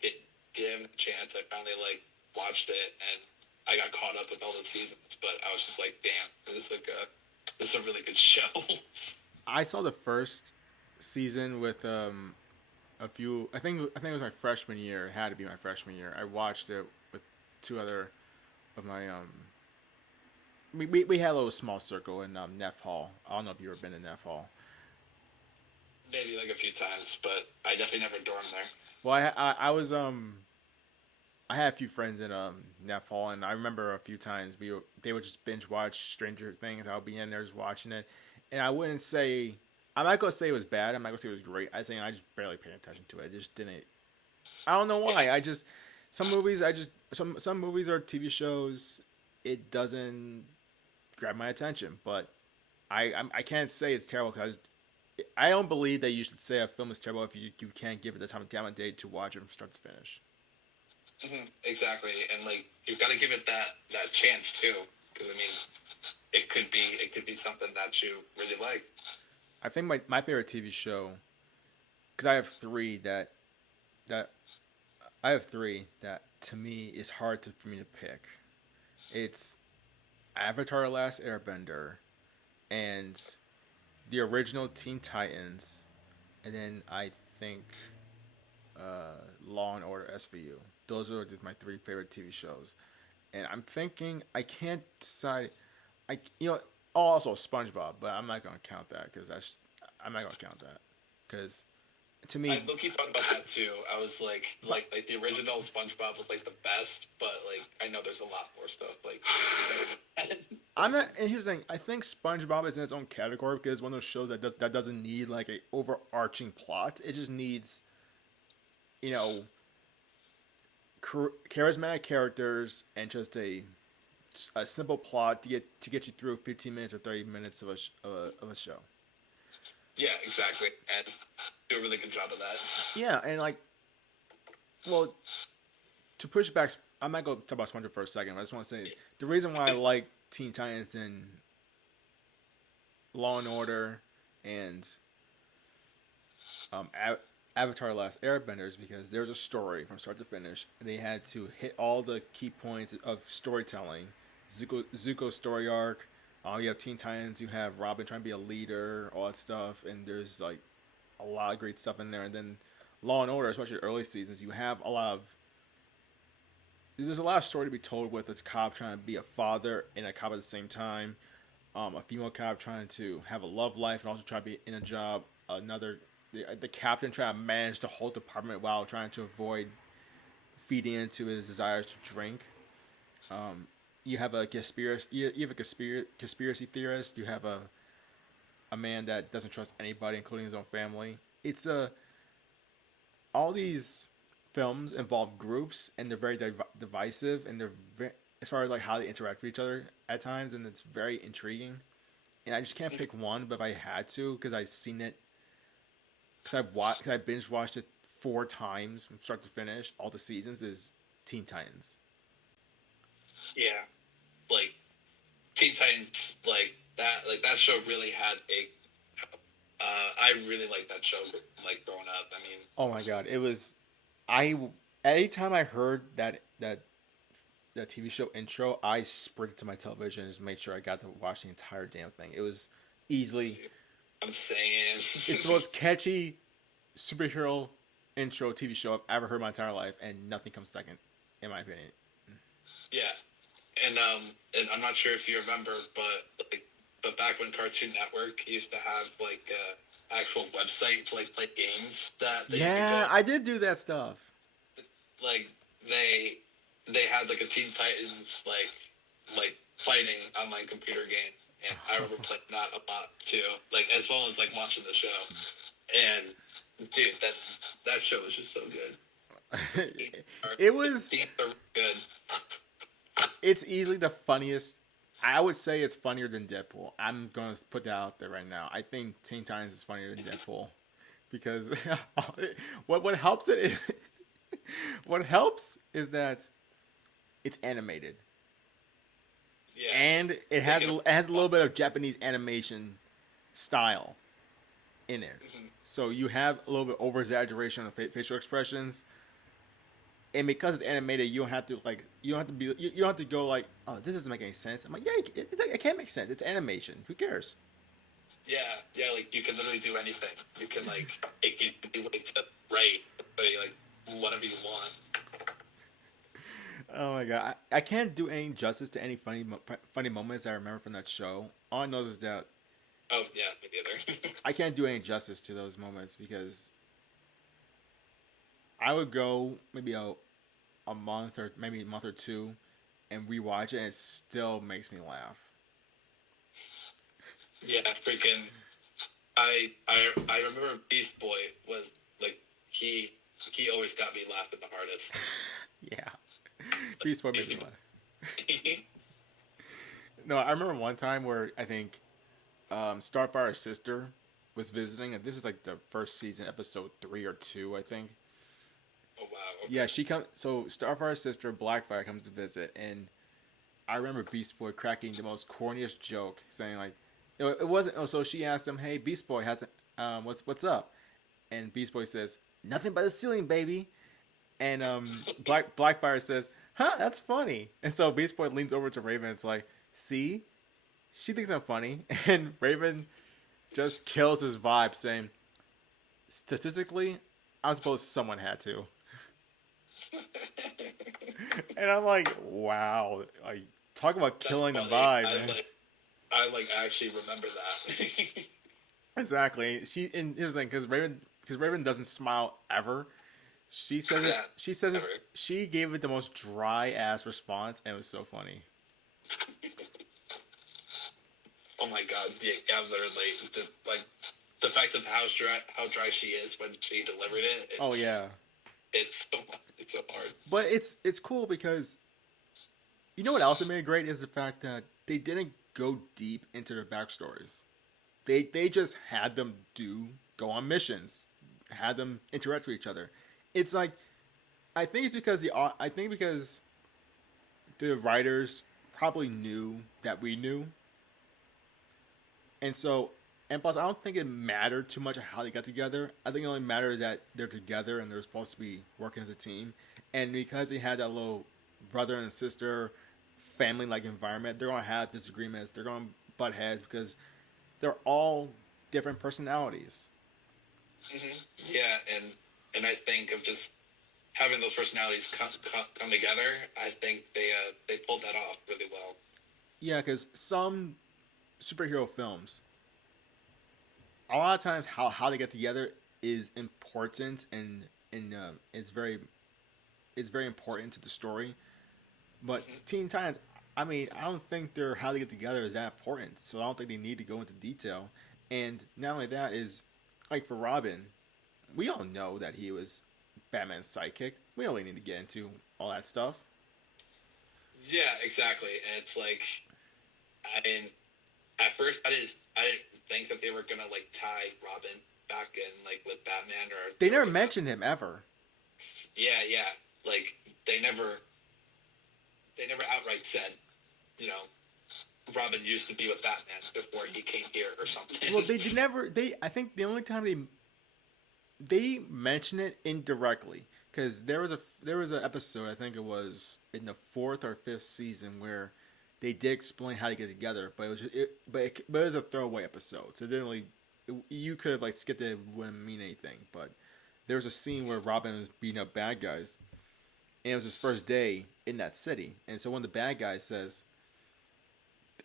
get given a chance, I finally like watched it and I got caught up with all the seasons. But I was just like, damn, this is a really good show. I saw the first season with a few. I think it was my freshman year. It had to be my freshman year. I watched it with two other of my. We had a little small circle in Neff Hall. I don't know if you ever been to Neff Hall. Maybe like a few times, but I definitely never dormed there. Well, I was I had a few friends in Neff Hall, and I remember a few times they would just binge watch Stranger Things. I would be in there just watching it, and I wouldn't say I'm not gonna say it was bad. I'm not gonna say it was great. I just barely paid attention to it. I just didn't. I don't know why. I just some movies or TV shows it doesn't grab my attention, but I can't say it's terrible because I don't believe that you should say a film is terrible if you can't give it the time of day to watch it from start to finish. Exactly, and like you've got to give it that chance too, because I mean, it could be something that you really like. I think my favorite TV show, because that I have three that to me is hard for me to pick. It's Avatar: The Last Airbender, and the original Teen Titans, and then I think Law and Order SVU. Those are my three favorite TV shows. And I'm thinking I can't decide. Oh, also SpongeBob, but I'm not gonna count that because I'm not gonna count that because to I me, look you thought about that too. I was like the original SpongeBob was like the best, but like I know there's a lot more stuff like. I'm not. And here's the thing: I think SpongeBob is in its own category because it's one of those shows that doesn't need like a overarching plot. It just needs, you know, charismatic characters and just a simple plot to get you through 15 minutes or 30 minutes of a show. Yeah, exactly, and do a really good job of that. Yeah, and like, well, to push back, I might go talk about SpongeBob for a second. But I just want to say the reason why I like Teen Titans and Law and Order and um, Avatar: Last Airbender is because there's a story from start to finish. And they had to hit all the key points of storytelling. Zuko's story arc. You have Teen Titans. You have Robin trying to be a leader, all that stuff, and there's like a lot of great stuff in there. And then Law and Order, especially early seasons, you have there's a lot of story to be told with a cop trying to be a father and a cop at the same time. A female cop trying to have a love life and also try to be in a job. The captain trying to manage the whole department while trying to avoid feeding into his desires to drink. You have a conspiracy. You have a conspiracy theorist. You have a man that doesn't trust anybody, including his own family. All these films involve groups, and they're very divisive, and they're as far as like how they interact with each other at times, and it's very intriguing. And I just can't pick one, but if I had to, because I've seen it, because I binge watched it 4 times from start to finish, all the seasons is Teen Titans. Yeah, like Teen Titans, like that show really had a. I really liked that show, like growing up. I mean, Oh my god, it was. I anytime I heard that TV show intro, I sprinted to my television and just made sure I got to watch the entire damn thing. It was easily. I'm saying It's the most catchy superhero intro TV show I've ever heard in my entire life, and nothing comes second, in my opinion. yeah, and I'm not sure if you remember, but back when Cartoon Network used to have like actual website to like play games that you could Yeah, go, I did do that stuff. like they had like a Teen Titans like fighting online computer game, and I remember playing that a lot too, like as well as like watching the show. And dude, that show was just so good. It was. Scenes are good. It's easily the funniest. I would say it's funnier than Deadpool. I'm going to put that out there right now. I think Teen Titans is funnier than Deadpool because what helps it is what helps is that it's animated. Yeah, And it has a little bit of Japanese animation style in there. So you have a little bit over exaggeration of facial expressions. And because it's animated, you don't have to go like, oh, this doesn't make any sense. I'm like, yeah, it can't make sense. It's animation. Who cares? yeah, like you can literally do anything. You can like it can be way to right, but like whatever you want. Oh my god, I can't do any justice to any funny moments I remember from that show. All I know is that Oh yeah, me neither. I can't do any justice to those moments because I would go maybe a month or maybe a month or two and rewatch it, and it still makes me laugh. Yeah, freaking. I remember Beast Boy was like he always got me laughing the hardest. Yeah, Beast Boy makes me laugh. No, I remember one time where I think Starfire's sister was visiting, and this is like the first season, episode 3 or 2, I think. Oh wow. Okay. Yeah, she comes. So Starfire's sister Blackfire comes to visit, and I remember Beast Boy cracking the most corniest joke, saying like, it wasn't. Oh, so she asked him, "Hey, Beast Boy, what's up?" And Beast Boy says, "Nothing but a ceiling, baby." And Blackfire says, "Huh, that's funny." And so Beast Boy leans over to Raven. And it's like, "See, she thinks I'm funny," and Raven just kills his vibe, saying, "Statistically, I suppose someone had to. And I'm like, wow, like talk about That's killing the funny. vibe, man. I like actually remember that. Exactly. She and here's the thing, because Raven doesn't smile ever. She says it. Yeah, She says it. ever. She gave it the most dry ass response, and it was so funny. Oh my god, yeah, yeah, literally, like the fact of how dry she is when she delivered it, Oh yeah, it's so hard. but it's cool because you know what else that made it great is the fact that they didn't go deep into their backstories. They just had them go on missions, had them interact with each other. It's like I think because the writers probably knew that we knew, and so and plus I don't think it mattered too much how they got together. I think it only mattered that they're together and they're supposed to be working as a team, and because they had that little brother and sister family like environment, they're gonna have disagreements. They're gonna butt heads because they're all different personalities. Yeah, and I think of just having those personalities come together, I think they pulled that off really well. Yeah, because some superhero films, a lot of times how they get together is important and it's very important to the story. But Teen Titans, I mean, I don't think their how they get together is that important. So I don't think they need to go into detail. And not only that is like for Robin, we all know that he was Batman's sidekick. We don't really need to get into all that stuff. Yeah, exactly. And it's like, I mean, at first I didn't think that they were gonna like tie Robin back in like with Batman They or never with mentioned him ever. yeah, yeah. Like they never outright said, you know, Robin used to be with Batman before he came here or something. Well, they did never. They I think the only time they mention it indirectly because there was an episode I think it was in the fourth or fifth season where they did explain how to get together, but it was a throwaway episode, so it didn't really you could have like skipped it, it wouldn't mean anything. But there was a scene where Robin was beating up bad guys, and it was his first day in that city, and so one of the bad guys says,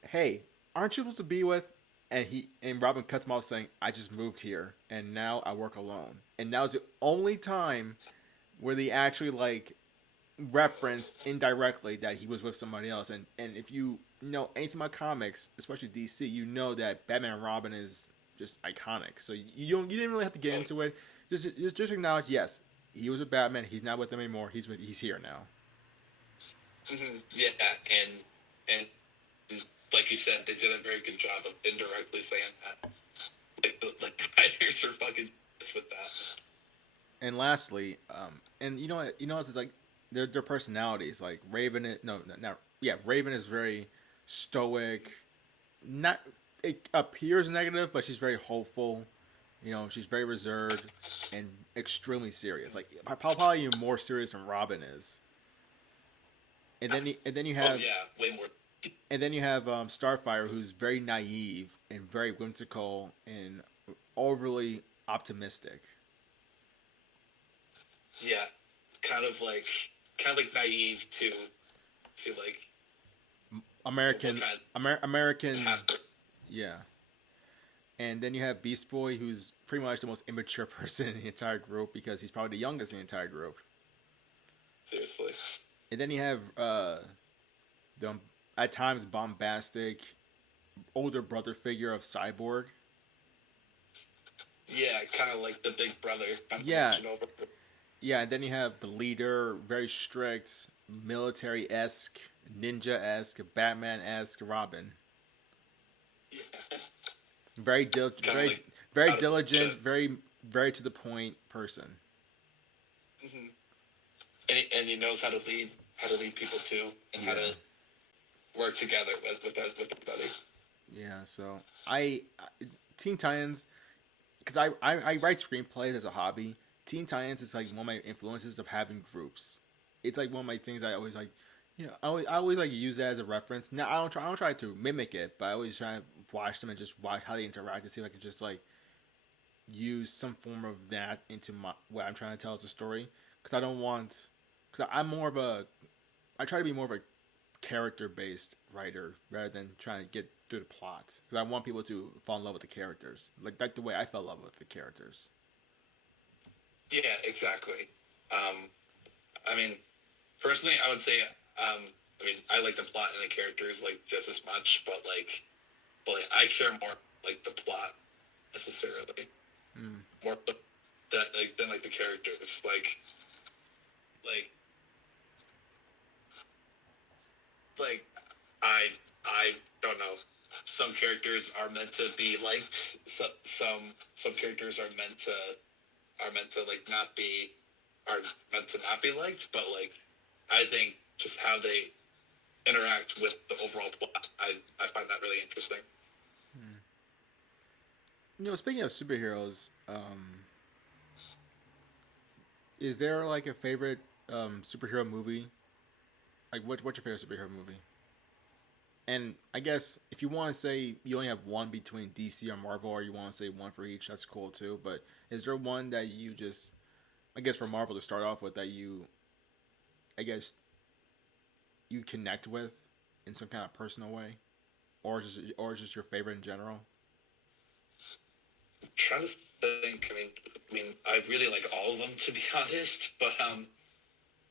"Hey, aren't you supposed to be with?" And Robin cuts him off saying, "I just moved here and now I work alone." And that was the only time where they actually like referenced indirectly that he was with somebody else. And if you know anything about comics, especially DC, you know that Batman and Robin is just iconic. So you didn't really have to get into it. Just acknowledge yes, he was with Batman. He's not with them anymore. He's here now. Yeah, and like you said, they did a very good job of indirectly saying that. Like the writers are fucking with that. And lastly, and you know, it's like their personalities. Like Raven, no, not yeah, Raven is very stoic. Not it appears negative, but she's very hopeful. You know, she's very reserved and extremely serious. Like probably even more serious than Robin is. And then you Oh have yeah, way more. Starfire, who's very naive and very whimsical and overly optimistic. Yeah, kind of like naive to like American, what kind American, of yeah. And then you have Beast Boy, who's pretty much the most immature person in the entire group because he's probably the youngest in the entire group. seriously. And then you have the at times bombastic older brother figure of Cyborg. Yeah, kind of like the big brother. Kind of Yeah, watching over. yeah. And then you have the leader, very strict, military esque, ninja esque, Batman esque Robin. Yeah, kind of Very like very out of diligent, very to the point person. hmm and he knows how to lead people too, and how Yeah. to work together with everybody. Yeah, so Teen Titans because I write screenplays as a hobby. Teen Titans is like one of my influences of having groups. It's like one of my things I always like. You know, I always like use that as a reference. Now I don't try to mimic it, but I always try to watch them and just watch how they interact and see if I can just like use some form of that into my what I'm trying to tell as a story because I don't want because I'm more of a I try to be more of a character based writer rather than trying to get through the plot because I want people to fall in love with the characters like the way I fell in love with the characters. Yeah, exactly. Um, I mean, personally, I would say, I like the plot and the characters like just as much, but like I care more like the plot necessarily Mm. more that like than like the characters. Like like I don't know. Some characters are meant to be liked. Some characters are meant to like not be are meant to not be liked. But like I think just how they interact with the overall plot, I find that really interesting. Mm. Speaking of superheroes, is there like a favorite superhero movie? Like, what's your favorite superhero movie? And I guess if you want to say you only have one between DC or Marvel, or you want to say one for each, that's cool too. But is there one that you just, I guess, for Marvel to start off with, that you, I guess, you connect with in some kind of personal way, or just your favorite in general? I'm trying to think. I really like all of them to be honest.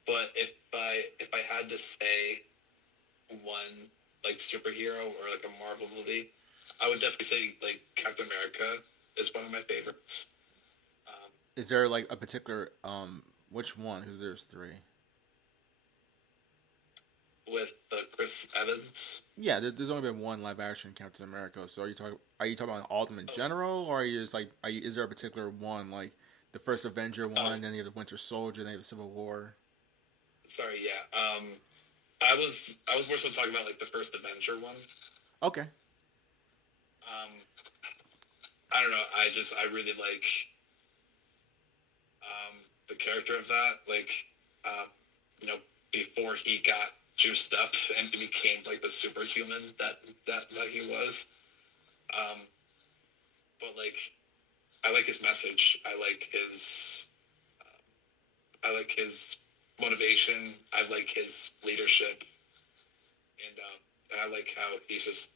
But if I had to say one like superhero or like a Marvel movie, I would definitely say like Captain America is one of my favorites. Um, Is there like a particular which one? Because there's three. with Chris Evans. Yeah, there's only been one live action Captain America. So are you talking about all of them in Oh, general, or are you just like are you is there a particular one like the first Avenger oh, one, then you have the Winter Soldier, then you have the Civil War? sorry, yeah. I was more so talking about like the first Avenger one. Okay. Um, I don't know. I really like the character of that. Uh, you know, before he got juiced up and became like the superhuman that he was. Um, but like, I like his message. I like his motivation. I like his leadership, and I like how he's just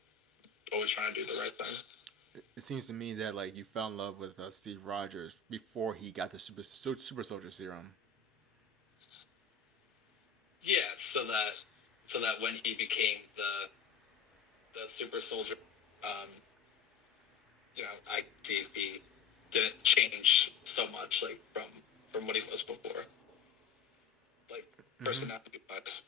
always trying to do the right thing. It seems to me that like you fell in love with Steve Rogers before he got the super soldier serum. Yeah, so that when he became the super soldier, um, I see he didn't change so much like from what he was before, like Hmm. personality wise.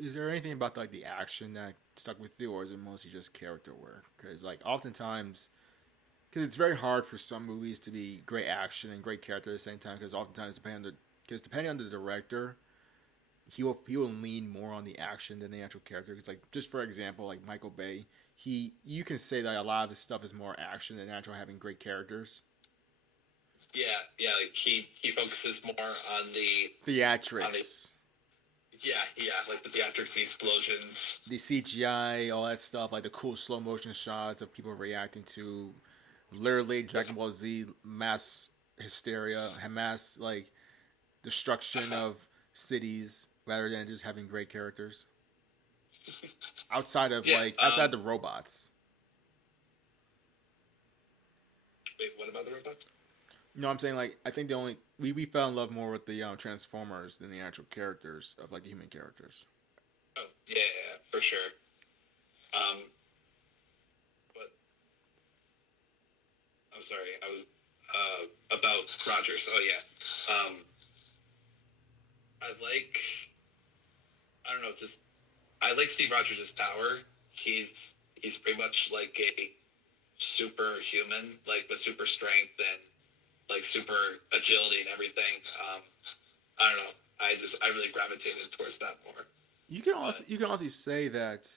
Is there anything about like the action that stuck with you, or is it mostly just character work? Because like oftentimes, because it's very hard for some movies to be great action and great character at the same time. Because oftentimes, depending on the director, he will lean more on the action than the actual character. Because like just for example, like Michael Bay, he you can say that a lot of his stuff is more action than actual having great characters. Yeah, yeah. Like he focuses more on the Theatrics, like the theatrics, the explosions. the CGI, all that stuff, like the cool slow motion shots of people reacting to literally Dragon Ball Z mass hysteria, mass like destruction of cities, rather than just having great characters. Yeah. Outside the robots. Wait, what about the robots? I'm saying like I think the only we fell in love more with the Transformers than the actual characters of like the human characters. Oh, yeah, yeah, yeah, for sure. Um, but I'm sorry, I was about Rogers. Oh yeah. I like I don't know, just I like Steve Rogers' power. He's pretty much like a superhuman, like with super strength and like super agility and everything. I don't know. I really gravitated towards that more. But You can also say that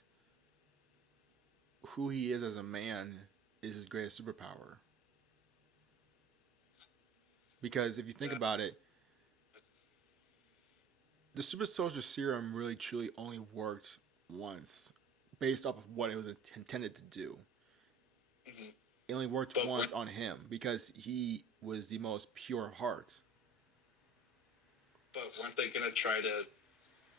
who he is as a man is his greatest superpower. Because if you think yeah, about it, the super soldier serum really truly only worked once, based off of what it was intended to do. hmm It only worked But once weren't on him because he was the most pure heart. but weren't they gonna try to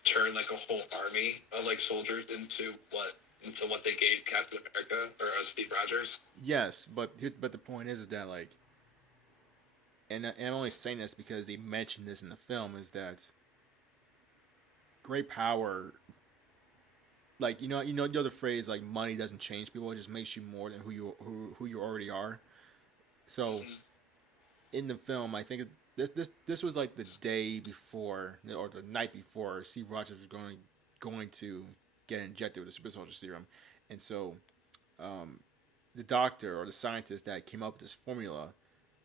turn like a whole army of like soldiers into what they gave Captain America or Steve Rogers? Yes, but the point is that like, and I'm only saying this because they mentioned this in the film, is that great power, like you know the phrase like money doesn't change people, it just makes you more than who you already are. So Mm-hmm. in the film, I think this was like the day before or the night before Steve Rogers was going to get injected with a super soldier serum, and so um, the doctor or the scientist that came up with this formula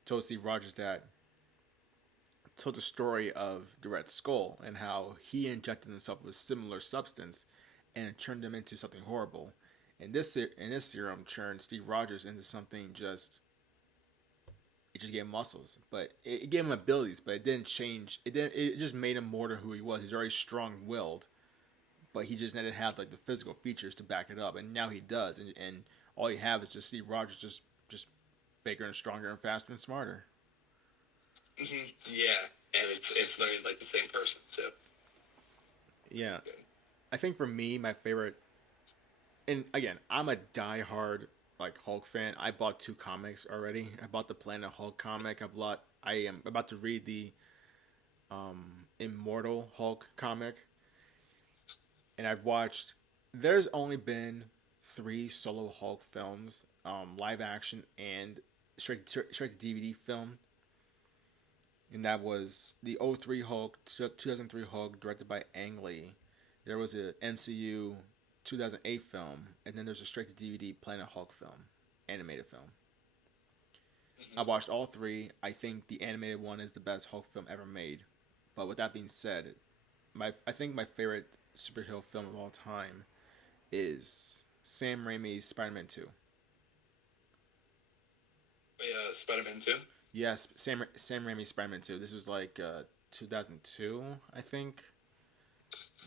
told Steve Rogers that told the story of the Red Skull and how he injected himself with a similar substance and it turned him into something horrible. And this serum turned Steve Rogers into something just it just gave him muscles, but it gave him abilities, but it didn't change. It didn't. It just made him more than who he was. He's already strong-willed, but he just didn't have like the physical features to back it up, and now he does. And all you have is just Steve Rogers, just bigger and stronger and faster and smarter. Mm-hmm. Yeah, and it's literally like the same person too. Yeah, I think for me, my favorite, and again, I'm a diehard like Hulk fan. I bought two comics already. I bought the Planet Hulk comic. I am about to read the Immortal Hulk comic, and I've watched. There's only been three solo Hulk films, live action and straight to DVD film, and that was the '03 Hulk, 2003 Hulk, directed by Ang Lee. There was a MCU 2008 film, and then there's a straight to DVD Planet Hulk film, animated film. I Mm-hmm. watched all three. I think the animated one is the best Hulk film ever made. But with that being said, I think my favorite superhero film of all time is Sam Raimi's Spider-Man 2. Yeah, Spider-Man 2. Yes, Sam Raimi's Spider-Man 2. This was like 2002, I think,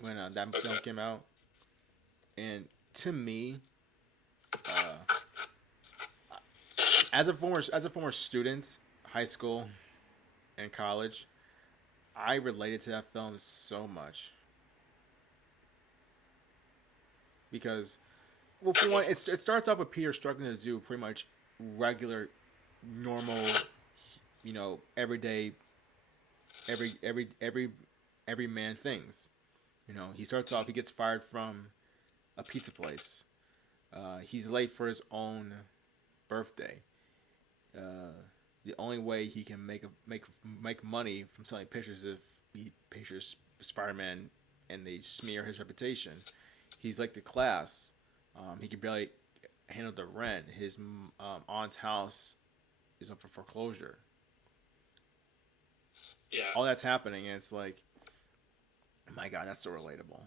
when that film Okay. came out. And to me, uh, as a former student, high school and college, I related to that film so much because, well, for one, it starts off with Peter struggling to do pretty much regular, normal, everyday, every man things. He starts off. He gets fired from a pizza place. He's late for his own birthday. Uh, the only way he can make money from selling pictures if he pictures Spider-Man and they smear his reputation. He's like the class. He can barely handle the rent. His aunt's house is up for foreclosure. Yeah, All that's happening, and it's like, my God, that's so relatable.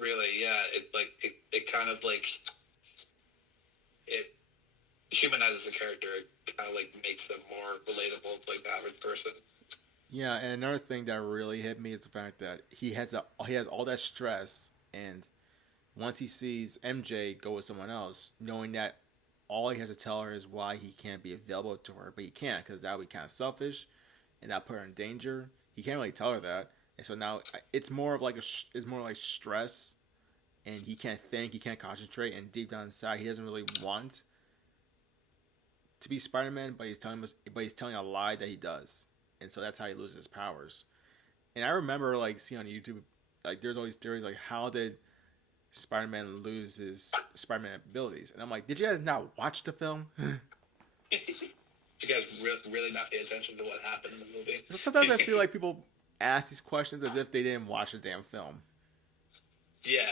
really. Yeah, it kind of like it humanizes the character. It kind of like makes them more relatable to like the average person. Yeah, and another thing that really hit me is the fact that he has all that stress, and once he sees MJ go with someone else, knowing that all he has to tell her is why he can't be available to her, but he can't because that would be kind of selfish, and that put her in danger. He can't really tell her that, and so now it's more of like it's more like stress, and he can't think, he can't concentrate, and deep down inside, he doesn't really want to be Spider-Man, but he's telling a lie that he does, and so that's how he loses his powers. And I remember like seeing on YouTube, like there's all these theories like how did Spider-Man lose his Spider-Man abilities, and I'm like, did you guys not watch the film? You guys really not pay attention to what happened in the movie. Sometimes I feel like people ask these questions as if they didn't watch the damn film. Yeah,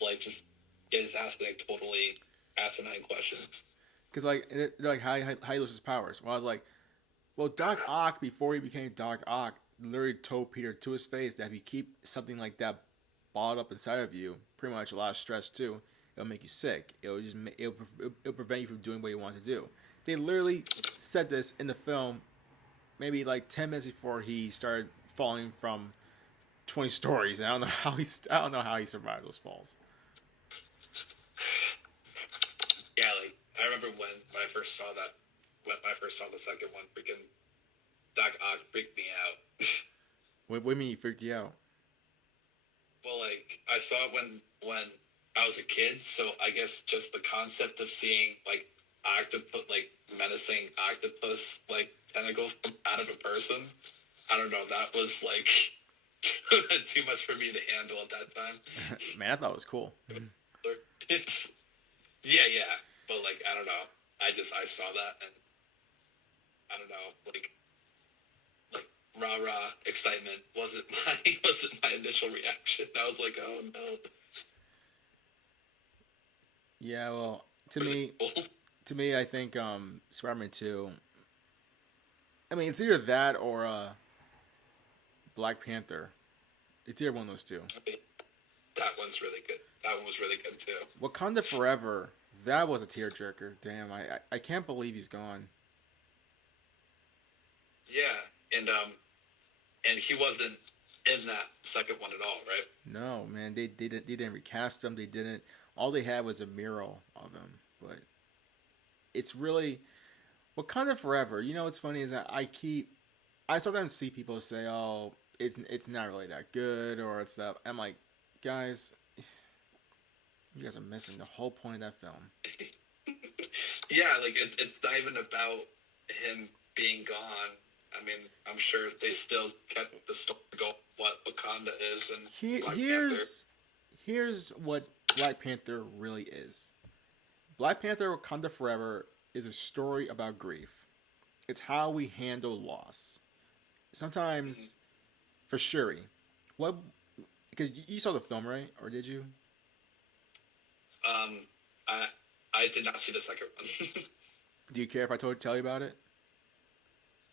like just asking like totally asinine questions. Because like they're like how he loses his powers. Well, I was like, well, Doc Ock before he became Doc Ock literally told Peter to his face that if you keep something like that balled up inside of you, pretty much a lot of stress too, it'll make you sick. It'll prevent you from doing what you want to do. They literally said this in the film, maybe like 10 minutes before he started falling from 20 stories. And I don't know how he survived those falls. Yeah, like I remember when I first saw that when I first saw the second one, freaking Doc Ock freaked me out. What do you mean he freaked you out? Well, like I saw it when I was a kid, so I guess just the concept of seeing like octopus, like menacing octopus, like tentacles out of a person. I don't know. That was like too much for me to handle at that time. Man, I thought it was cool. It's yeah, yeah, but like I don't know. I saw that and I don't know, like rah rah excitement wasn't my wasn't my initial reaction. I was like, oh no, Yeah, well, really cool. to me, I think Spider-Man Two. I mean, it's either that or Black Panther. It's either one of those two. I mean, that one's really good. That one was really good too. Wakanda Forever. That was a tearjerker. Damn, I can't believe he's gone. Yeah, and he wasn't in that second one at all, right? No, man, they didn't recast him. They didn't. All they had was a mural of him. But it's really Wakanda Forever. You know what's funny is that I sometimes see people say, "Oh, it's not really that good," or it's that. I'm like, guys, you guys are missing the whole point of that film. Yeah, like it's not even about him being gone. I mean, I'm sure they still kept the story going. What Wakanda is and Black Panther. Here's what Black Panther really is. Black Panther Wakanda Forever is a story about grief. It's how we handle loss. Mm-hmm. Sometimes, for Shuri, what? Because you saw the film, right? Or did you? Um, I I did not see the second one. Do you care if I tell you about it?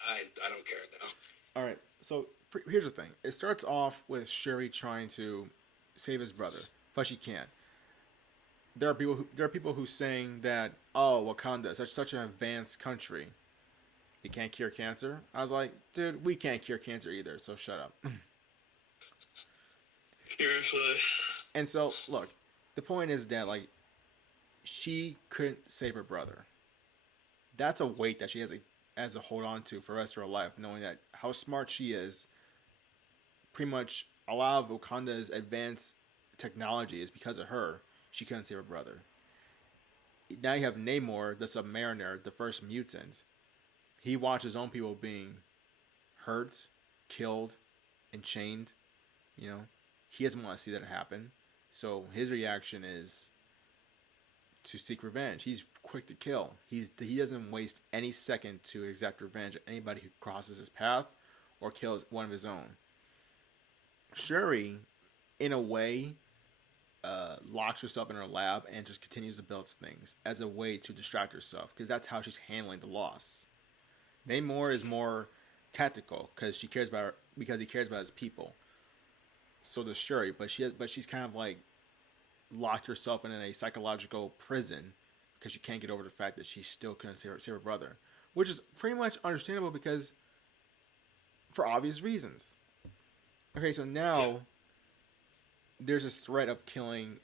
I don't care now. All right. So here's the thing. It starts off with Shuri trying to save his brother, but she can't. There are people who saying that, oh, Wakanda is such an advanced country. It can't cure cancer. I was like, dude, we can't cure cancer either. So shut up. Seriously. And so look, the point is that like she couldn't save her brother. That's a weight that she has to hold on to for the rest of her life, knowing that how smart she is. Pretty much a lot of Wakanda's advanced technology is because of her. She couldn't save her brother. Now you have Namor, the Submariner, the first mutant. He watched his own people being hurt, killed, and chained. You know, he doesn't want to see that happen. So his reaction is to seek revenge. He's quick to kill. He doesn't waste any second to exact revenge on anybody who crosses his path or kills one of his own. Shuri, in a way, locks herself in her lab and just continues to build things as a way to distract herself because that's how she's handling the loss. Namor is more tactical because he cares about his people. So does Shuri, but she's kind of like locked herself in a psychological prison because she can't get over the fact that she still couldn't save her brother, which is pretty much understandable because for obvious reasons. Okay, so now Yeah. there's this threat of killing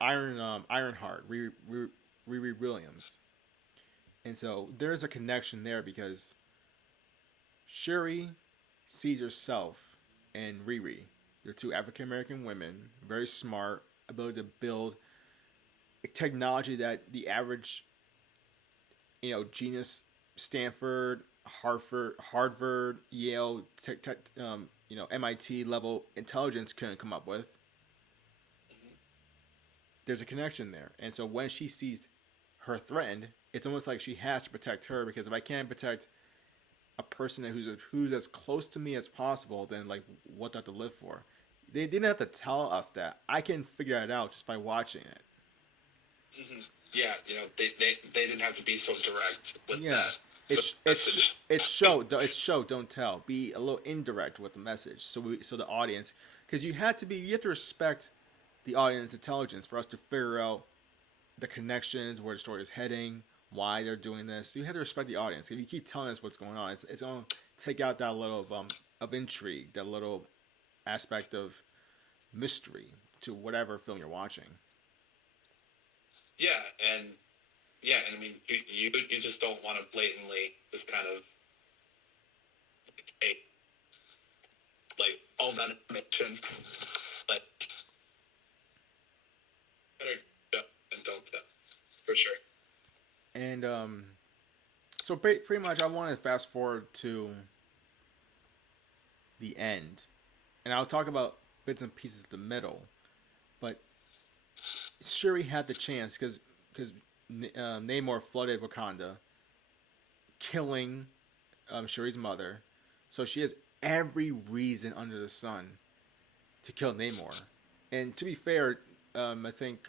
Ironheart, Riri Williams, and so there's a connection there because Shuri sees herself and Riri. They're two African American women, very smart, ability to build technology that the average, genius, Stanford, Harvard, Yale, MIT level intelligence couldn't come up with. There's a connection there, and so when she sees her threatened, it's almost like she has to protect her because if I can't protect a person who's as close to me as possible, then like what do I have to live for? They didn't have to tell us that. I can figure it out just by watching it. Mm-hmm. Yeah, they didn't have to be so direct with Yeah, that it's message. it's show don't tell. Be a little indirect with the message, so the audience, because you have to respect the audience intelligence for us to figure out the connections, where the story is heading, why they're doing this. So you have to respect the audience. If you keep telling us what's going on, it's gonna take out that little of intrigue, that little aspect of mystery to whatever film you're watching. Yeah, and yeah, and I mean, you just don't want to blatantly just kind of take like all that information, like better and don't tell for sure. And so pretty much, I want to fast forward to the end, and I'll talk about bits and pieces of the middle. But Shuri had the chance because Namor flooded Wakanda, killing Shuri's mother. So she has every reason under the sun to kill Namor. And to be fair, I think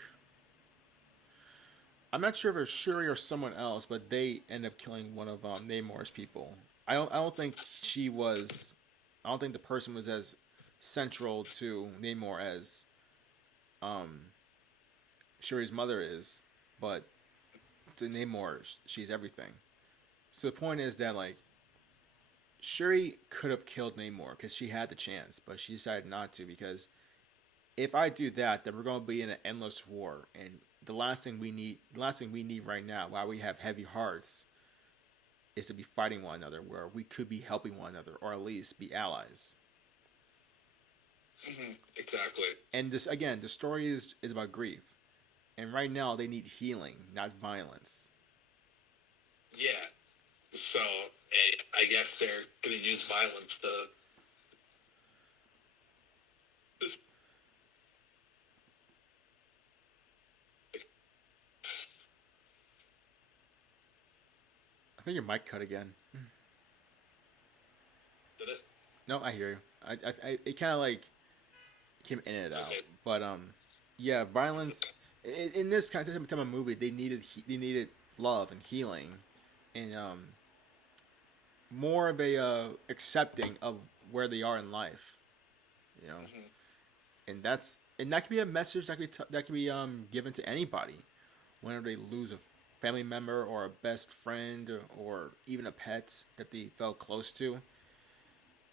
I'm not sure if it's Shuri or someone else, but they end up killing one of Namor's people. I don't think she was. I don't think the person was as central to Namor as um, Shuri's mother is, but to Namor, she's everything. So the point is that like Shuri could have killed Namor because she had the chance, but she decided not to because if I do that, then we're going to be in an endless war, and the last thing we need right now, while we have heavy hearts, is to be fighting one another, where we could be helping one another, or at least be allies. Exactly. And this again, the story is about grief, and right now they need healing, not violence. Yeah. So I guess they're going to use violence to this. I think your mic cut again. Did it? No, I hear you. It kind of like came in and out, Okay. but yeah, violence in this kind of type of movie, they needed love and healing, and more of a accepting of where they are in life, you know, and that could be a message that could be given to anybody whenever they lose a family member or a best friend or even a pet that they felt close to.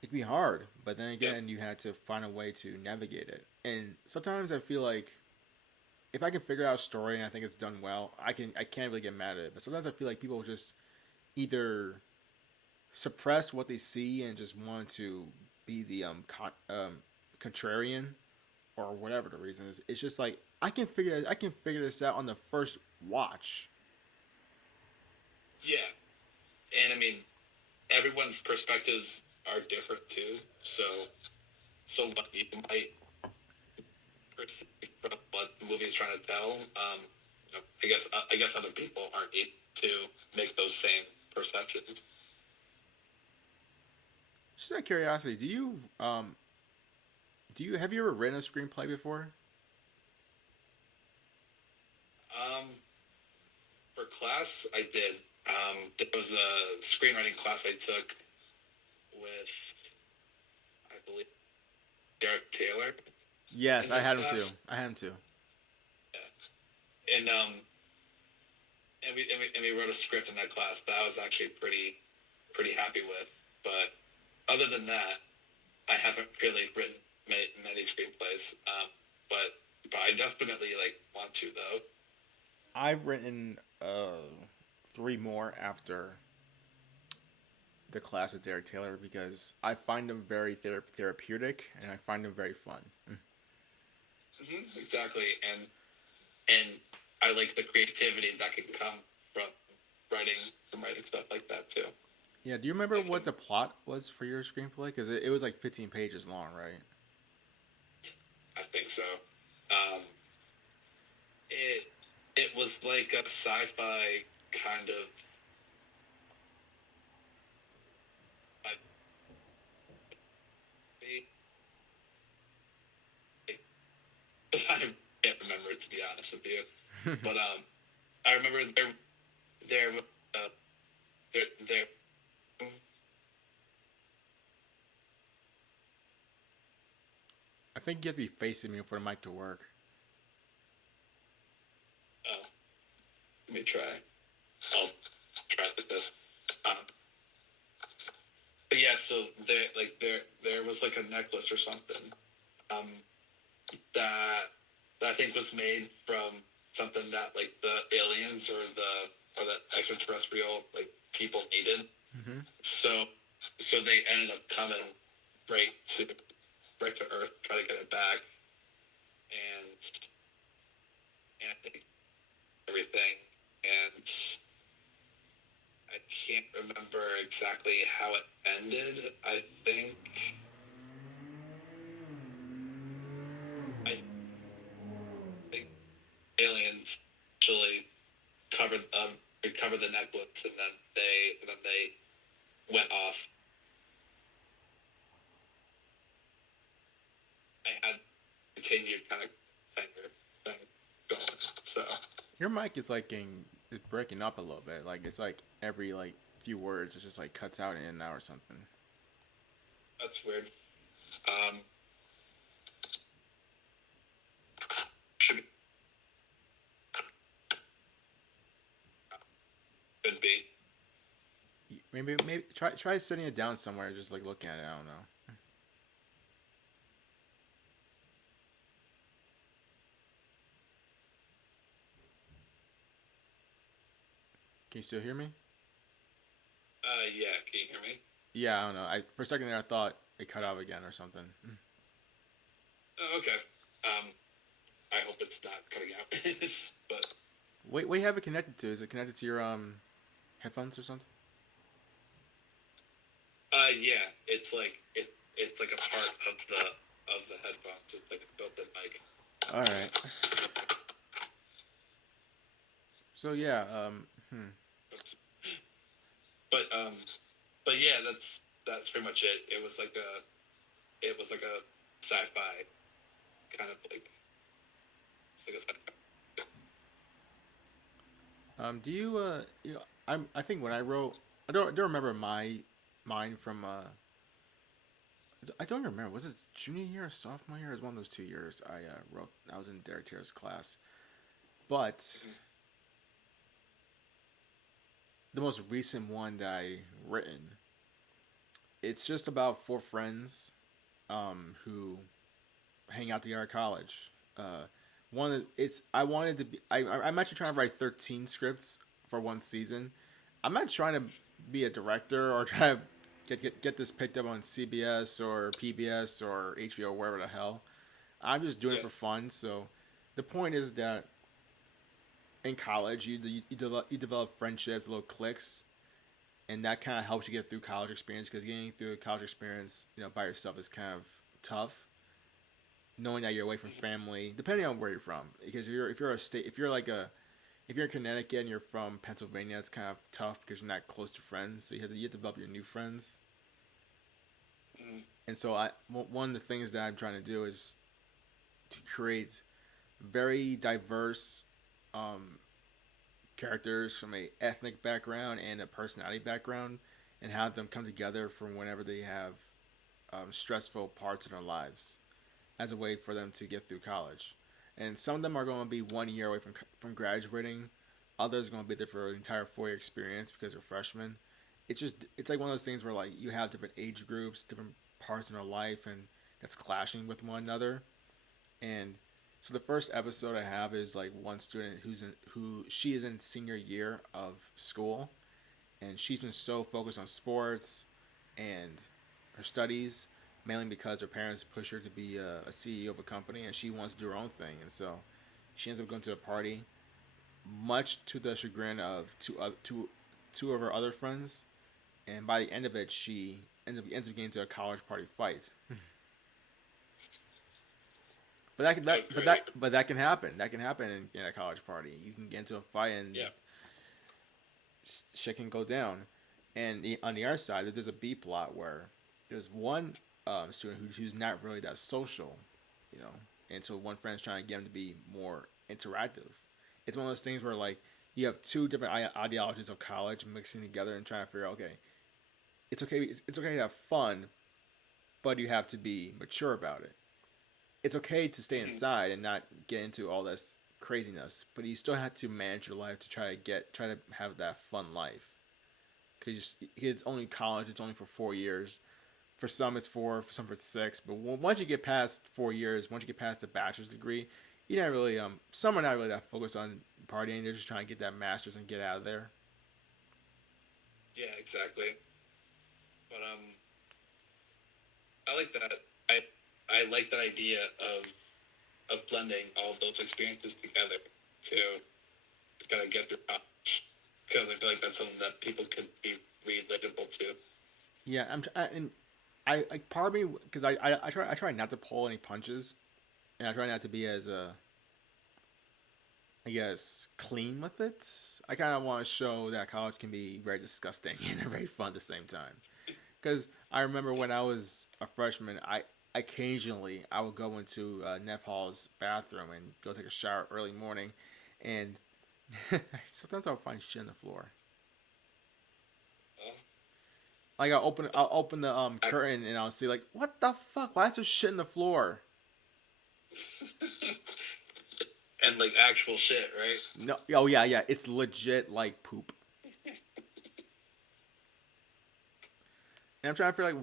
It can be hard, but then Yeah. again, you had to find a way to navigate it. And sometimes I feel like if I can figure out a story and I think it's done well, I can't really get mad at it. But sometimes I feel like people just either suppress what they see and just want to be the contrarian or whatever the reason is. It's just like I can figure this out on the first watch. Yeah. And I mean, everyone's perspectives are different too. So what you might perceive from what the movie is trying to tell, I guess other people aren't able to make those same perceptions. Just out of curiosity, do you have you ever written a screenplay before? Um, for class, I did. There was a screenwriting class I took with, I believe, Derek Taylor. Yes, In I this had him too. class. I had him too. Yeah. And we wrote a script in that class that I was actually pretty happy with. But other than that, I haven't really written many screenplays. But I definitely like want to though. I've written three more after the class with Derek Taylor because I find them very therapeutic and I find them very fun. Exactly, and I like the creativity that can come from writing stuff like that too. Yeah, do you remember Like, what the plot was for your screenplay? Because it was like 15 pages long, right? I think so. Um, it it was like a sci-fi kind of. I, I can't remember it to be honest with you, but I remember there uh, there. I think you have to be facing me for the mic to work. Oh, let me try. I'll try with this. Um, but yeah, so there was like a necklace or something um, that I think was made from something that like the aliens or the extraterrestrial like people needed. Mm-hmm. So they ended up coming right to right to Earth, try to get it back, and and I think everything, and I can't remember exactly how it ended. I think aliens actually covered recovered the necklace, and then they went off. I had continued kind of thing going. So Your mic is like is breaking up a little bit. Like it's like every like few words it just like cuts out in and out or something. that's weird. Um, should could be. Maybe try sitting it down somewhere, just like looking at it. I don't know. Can you still hear me? Yeah. Can you hear me? Yeah, I don't know. I for a second there I thought it cut out again or something. Okay. Um, I hope it's not cutting out. But Wait, what do you have it connected to? Is it connected to your headphones or something? yeah, it's like a part of the headphones. It's like a built-in mic. All right. So yeah, But but yeah, that's pretty much it. It was like a sci-fi kind of like it's like a sci-fi. do you I think when I wrote I don't remember mine from I don't remember, was it junior year or sophomore year? It was one of those 2 years wrote. I was in Derek Tier's class, but the most recent one that I written, it's just about four friends who hang out together at college. It's I wanted to be I'm actually trying to write 13 scripts for one season. I'm not trying to be a director or try to get this picked up on CBS or PBS or HBO, wherever the hell. I'm just doing it Yeah. for fun. So the point is that in college you develop friendships, little cliques, and that kind of helps you get through college experience, because getting through a college experience, by yourself is kind of tough. Knowing that you're away from family, depending on where you're from, because if you're in Connecticut and you're from Pennsylvania, it's kind of tough because you're not close to friends. So you have to develop your new friends. Mm, And so one of the things that I'm trying to do is to create very diverse um, characters from a ethnic background and a personality background, and have them come together from whenever they have stressful parts in their lives, as a way for them to get through college. And some of them are going to be 1 year away from graduating. Others are going to be there for an entire 4 year experience because they're freshmen. It's like one of those things where like you have different age groups, different parts in their life, and that's clashing with one another. And so the first episode I have is like one student who she is in senior year of school, and she's been so focused on sports and her studies, mainly because her parents push her to be a CEO of a company, and she wants to do her own thing. And so she ends up going to a party, much to the chagrin of two of her other friends. And by the end of it, she ends up getting into a college party fight. But that can oh, great. that can happen. That can happen in a college party. You can get into a fight and Yeah. shit can go down. And on the other side, there's a B plot where there's one student who's not really that social, you know, and so one friend's trying to get him to be more interactive. It's one of those things where like you have two different ideologies of college mixing together and trying to figure out, okay, it's okay to have fun, but you have to be mature about it. It's okay to stay Mm-hmm. inside and not get into all this craziness, but you still have to manage your life to try to have that fun life. Because it's only college, it's only for 4 years. For some it's four, for some it's six. But once you get past 4 years, once you get past the bachelor's degree, you're not really some are not really that focused on partying. They're just trying to get that masters and get out of there. Yeah, exactly. But I like that. I like that idea of blending all of those experiences together to kind of get through college because I feel like that's something that people could be relatable to. Yeah, and I like part of me because I try not to pull any punches, and I try not to be as I guess clean with it. I kind of want to show that college can be very disgusting and very fun at the same time. Because I remember when I was a freshman, I occasionally I would go into Neff Hall's bathroom and go take a shower early morning, and sometimes I'll find shit on the floor. Uh, Like I'll open the curtain and I'll see like what the fuck? Why is there shit in the floor? and like actual shit, right? No, oh yeah, it's legit like poop. And I'm trying to feel like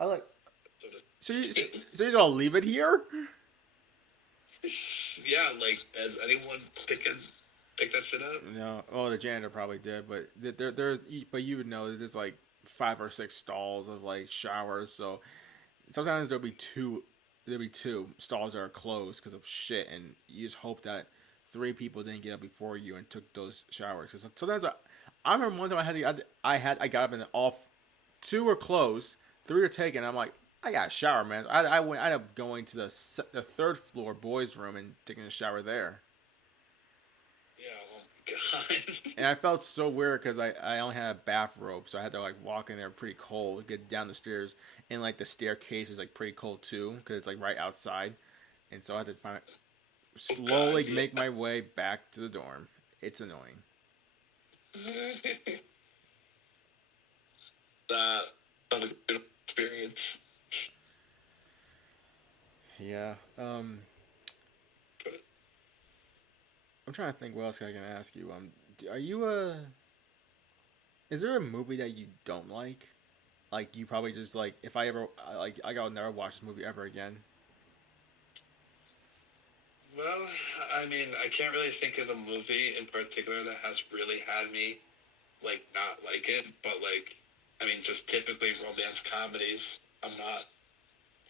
I like So just, so you so you just gonna leave it here? yeah, like has anyone pick that shit up? No, oh the janitor probably did, but there's but you would know that there's like 5 or 6 stalls of like showers, so sometimes there'll be two stalls that are closed because of shit, and you just hope that 3 people didn't get up before you and took those showers. Because sometimes I remember one time I got up and all 2 were closed, 3 were taken. I'm like, I got a shower, man. I ended up going to the 3rd floor boys' room and taking a shower there. Yeah, oh my god. And I felt so weird because I only had a bathrobe, so I had to like walk in there pretty cold, get down the stairs, and like the staircase is like pretty cold too because it's like right outside, and so I had to Oh god, slowly make yeah. my way back to the dorm. It's annoying. that was a good experience. Yeah. But I'm trying to think what else I can ask you. Are you a? Is there a movie that you don't like? Like you probably just like if I ever like I'll never watch this movie ever again. well, I mean, I can't really think of a movie in particular that has really had me like not like it, but like I mean, just typically romance comedies. I'm not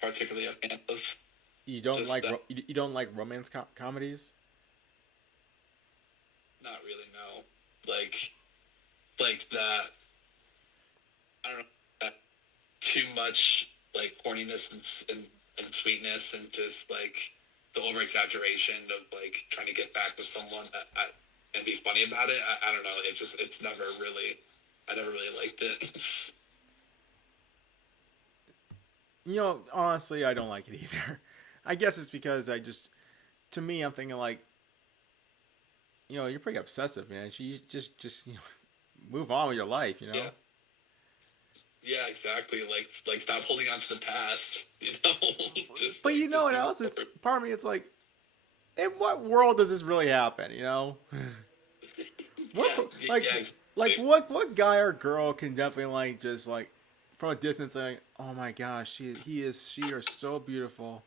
particularly a fan of. You don't Just like that, you don't like romance comedies? not really. No, like that. I don't know. That too much like horniness and sweetness and just like the over exaggeration of like trying to get back with someone and be funny about it. I don't know. It's never really. I never really liked it. You know, honestly, I don't like it either. I guess it's because to me, I'm thinking like, you're pretty obsessive, man. You just move on with your life, you know. yeah, yeah, exactly. Like stop holding on to the past. You know, just But you like know just what move else? It's forward. part of me. It's like, in what world does this really happen? What Yeah, like yeah, what guy or girl can definitely like just like from a distance like, oh my gosh, she are so beautiful.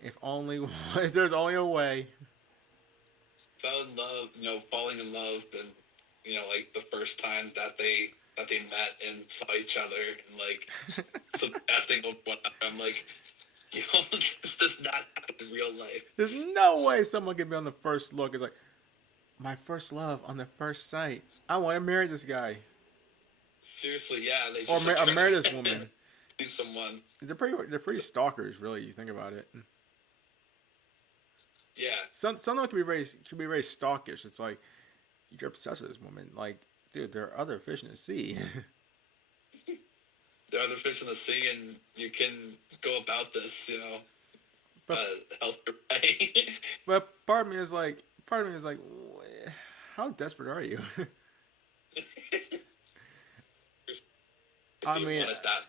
If only if there's only a way. fell in love. You know, falling in love, and you know, like the first time that they met and saw each other and like subessing over one another. I'm like, you know, this does not happen in real life. There's no way someone can be on the first look. It's like my first love on the first sight. I want to marry this guy Seriously, yeah, they or, just like or try marry this to woman. do someone. They're pretty stalkers, really. You think about it. Yeah, Some of them can be very stalkish. It's like you're obsessed with this woman. Like, dude, there are other fish in the sea. there are other fish in the sea, and you can go about this, you know, but healthier way. but part of me is like, how desperate are you? I Do you mean, want it that?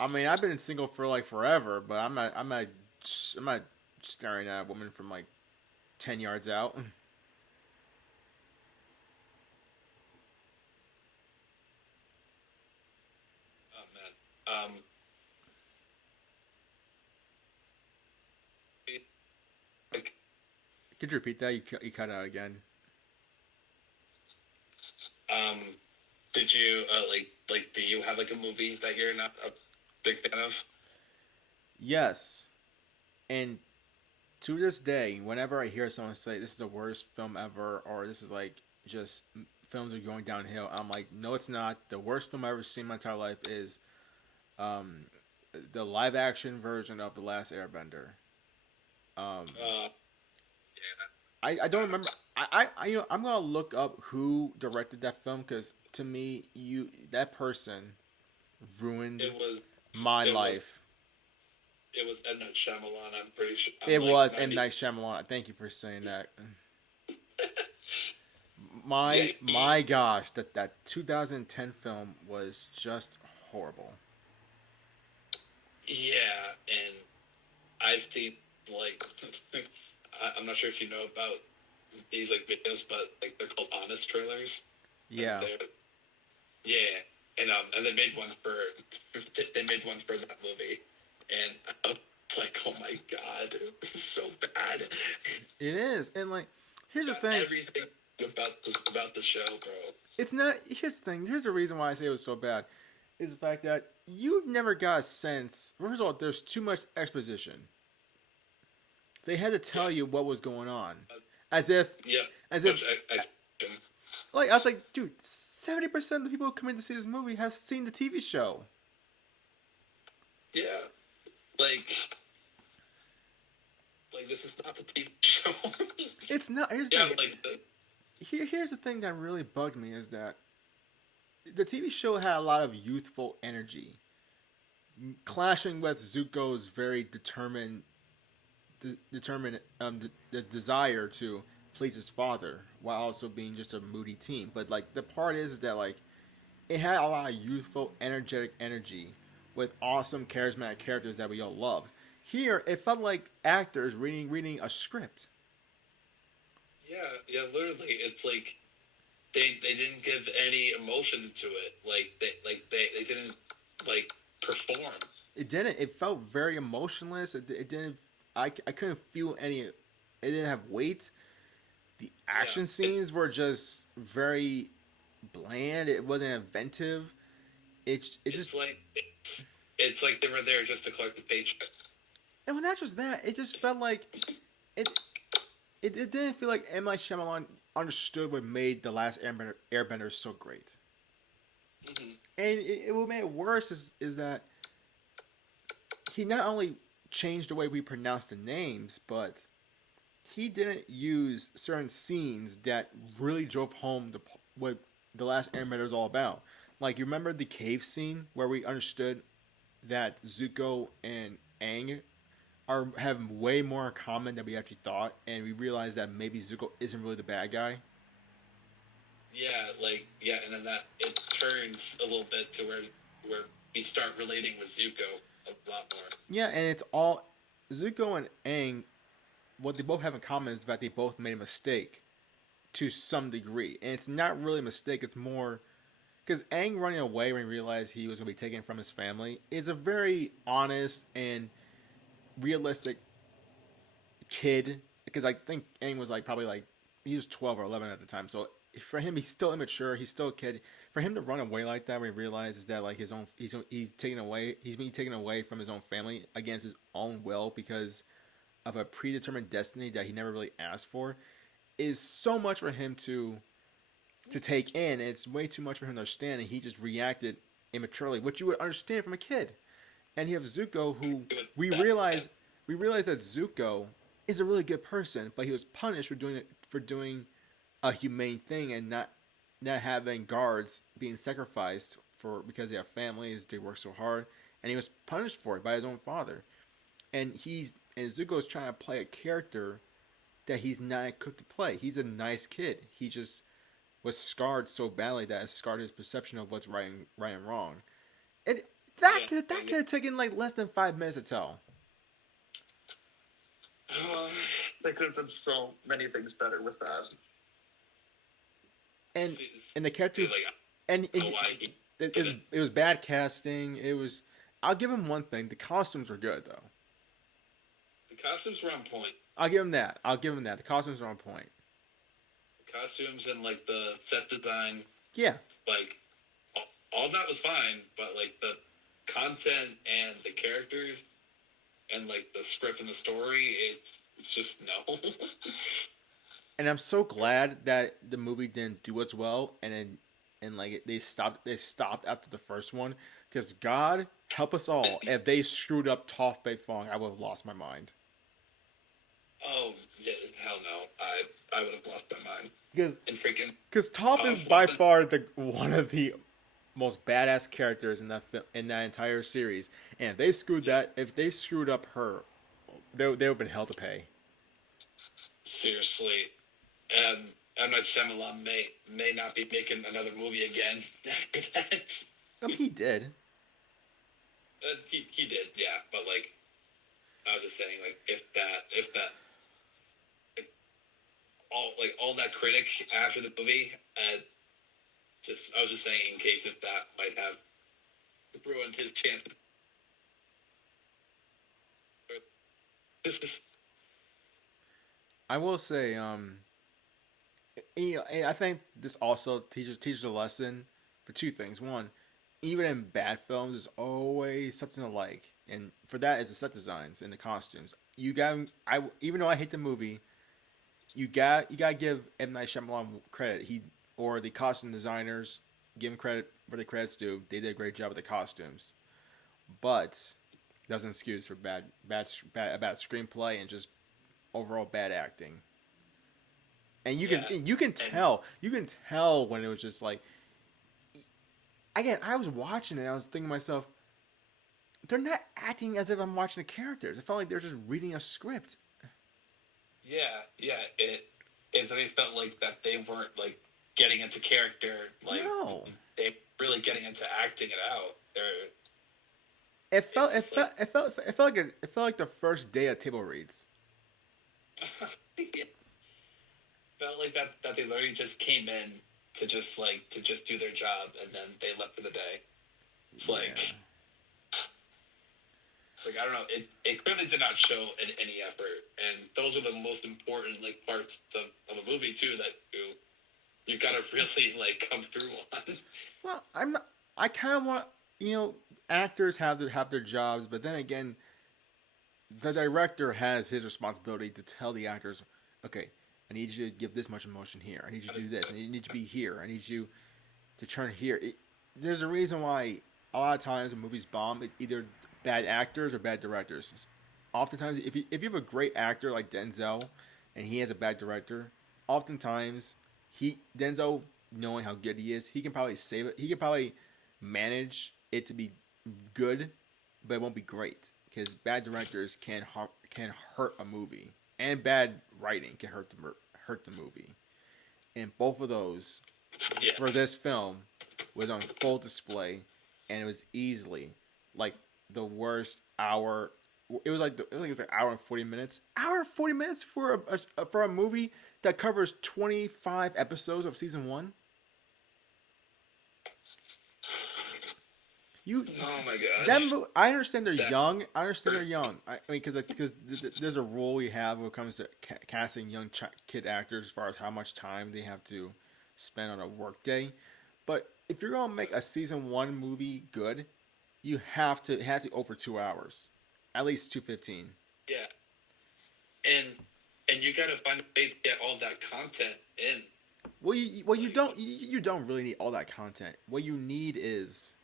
I've been single for like forever, but I'm not staring at a woman from like 10 yards out. Oh man. Like Could you repeat that? You cut out again. Um, did you like? Do you have like a movie that you're not a big fan of? Yes, and to this day, whenever I hear someone say this is the worst film ever, or this is like just films are going downhill, I'm like, no, it's not. The worst film I've ever seen in my entire life is um, the live action version of The Last Airbender. Um, Yeah, I don't remember. I'm gonna look up who directed that film because to me, that person ruined it was my it was life. it was M Night Shyamalan. I'm pretty sure. I'm It like was M 90. Night Shyamalan. Thank you for saying that. Yeah, My gosh, that 2010 film was just horrible. yeah, and I've seen like I'm not sure if you know about these like videos, but like they're called honest trailers, and Yeah, they're yeah, and they made one for that movie, and I was like, oh my god, this is so bad. it is. And like, here's the Got thing. everything about the show, bro. It's not. Here's the thing. Here's the reason why I say it was so bad. Is the fact that you never got a sense. First of all, there's too much exposition. They had to tell Yeah, you what was going on, as if, yeah. as if, Such action. like I was like, dude, 70% of the people who come in to see this movie have seen the TV show. Yeah, like this is not the TV show. It's not. Here's the Yeah, thing. like the Here's the thing that really bugged me is that the TV show had a lot of youthful energy, clashing with Zuko's very determined the desire to please his father while also being just a moody teen. But like the part is that like it had a lot of youthful, energetic energy with awesome, charismatic characters that we all loved. Here, it felt like actors reading a script. yeah, literally, it's like they didn't give any emotion to it. They didn't like perform. It didn't. It felt very emotionless. It didn't. I couldn't feel any. It didn't have weight. The Yeah, action scenes were just very bland. It wasn't inventive. It just it's like it's like they were there just to collect the paycheck. and well, not just that. It just felt like it. It didn't feel like M. Night Shyamalan understood what made the last Airbender so great. Hmm. And what made it worse is that he not only changed the way we pronounce the names, but he didn't use certain scenes that really drove home what the last Airbender is all about. Like you remember the cave scene where we understood that Zuko and Aang have way more in common than we actually thought, and we realized that maybe Zuko isn't really the bad guy. Yeah, and then that it turns a little bit to where we start relating with Zuko a lot more. Yeah, and it's all Zuko and Aang. What they both have in common is that they both made a mistake to some degree, and it's not really a mistake. It's more because Aang running away when he realized he was going to be taken from his family is a very honest and realistic kid. Because I think Aang was like probably like he was 12 or 11 at the time, so for him he's still immature. He's still a kid. For him to run away like that when he realizes that like his own he's taken away he's being taken away from his own family against his own will because of a predetermined destiny that he never really asked for is so much for him to take in. And it's way too much for him to understand, and he just reacted immaturely, which you would understand from a kid. And you have Zuko, who we realize that Zuko is a really good person, but he was punished for doing a humane thing and not having guards being sacrificed for because they have families, they work so hard, and he was punished for it by his own father. And Zuko is trying to play a character that he's not equipped to play. He's a nice kid. He just was scarred so badly that it scarred his perception of what's right and wrong. And that could have taken like less than 5 minutes to tell. They could have done so many things better with that. And and the character Like, and I don't know why he it was bad casting. It was. I'll give him one thing: the costumes were good though. the costumes were on point. I'll give him that. I'll give him that. The costumes are on point. The costumes and like the set design, Yeah. like all that was fine, but like the content and the characters and like the script and the story, it's just no. And I'm so glad that the movie didn't do as well, and like they stopped after the first one, because God help us all if they screwed up Toph Beifong, I would have lost my mind. Oh yeah, hell no! I would have lost my mind. Because And freaking Toph is Toph by wasn't. far the one of the most badass characters in that entire series, and if they screwed up her, they would have been hell to pay. Seriously, and M Night Shyamalan may not be making another movie again after that. I mean, he did. He did, yeah, but like I was just saying, like if that all that critic after the movie, just I was just saying in case if that might have ruined his chances. This is I will say, I think this also teaches a lesson for two things. One, even in bad films, there's always something to like, and for that is the set designs and the costumes. Even though I hate the movie, you got to give M Night Shyamalan credit. He or the costume designers, give him credit where the credits due. They did a great job with the costumes, but doesn't excuse for bad screenplay and just overall bad acting. And yeah, and you can tell when it was just like, again, I was watching it, I was thinking to myself, they're not acting as if I'm watching the characters. It felt like they're just reading a script. yeah, it really felt like that they weren't like getting into character, like No. they really getting into acting it out. They're It it's just like it felt like the first day of table reads. it felt like that they literally just came in to just do their job and then they left for the day. It's Yeah. like I don't know. It clearly did not show any effort, and those are the most important like parts of a movie too that you gotta really like come through on. Well, I'm not, I kind of want, actors have their jobs, but then again, the director has his responsibility to tell the actors, okay, I need you to give this much emotion here. I need you to do this. I need you to be here. I need you to turn here. There's a reason why a lot of times when movies bomb, it's either bad actors or bad directors. Oftentimes, if you have a great actor like Denzel, and he has a bad director, oftentimes Denzel, knowing how good he is, he can probably save it. He can probably manage it to be good, but it won't be great because bad directors can hurt a movie, and bad writing can hurt the movie. And both of those Yeah, for this film was on full display, and it was easily like the worst hour. It was like it was like hour and 40 minutes. Hour and 40 minutes for a movie that covers 25 episodes of season one. You oh my god. I understand they're That young. I understand they're young. I mean, because there's a rule we have when it comes to casting young kid actors as far as how much time they have to spend on a workday. But if you're gonna make a season one movie good, you have to it has to be over 2 hours, at least 2:15. yeah, and you gotta find a way to get all that content in. You don't you don't really need all that content. What you need is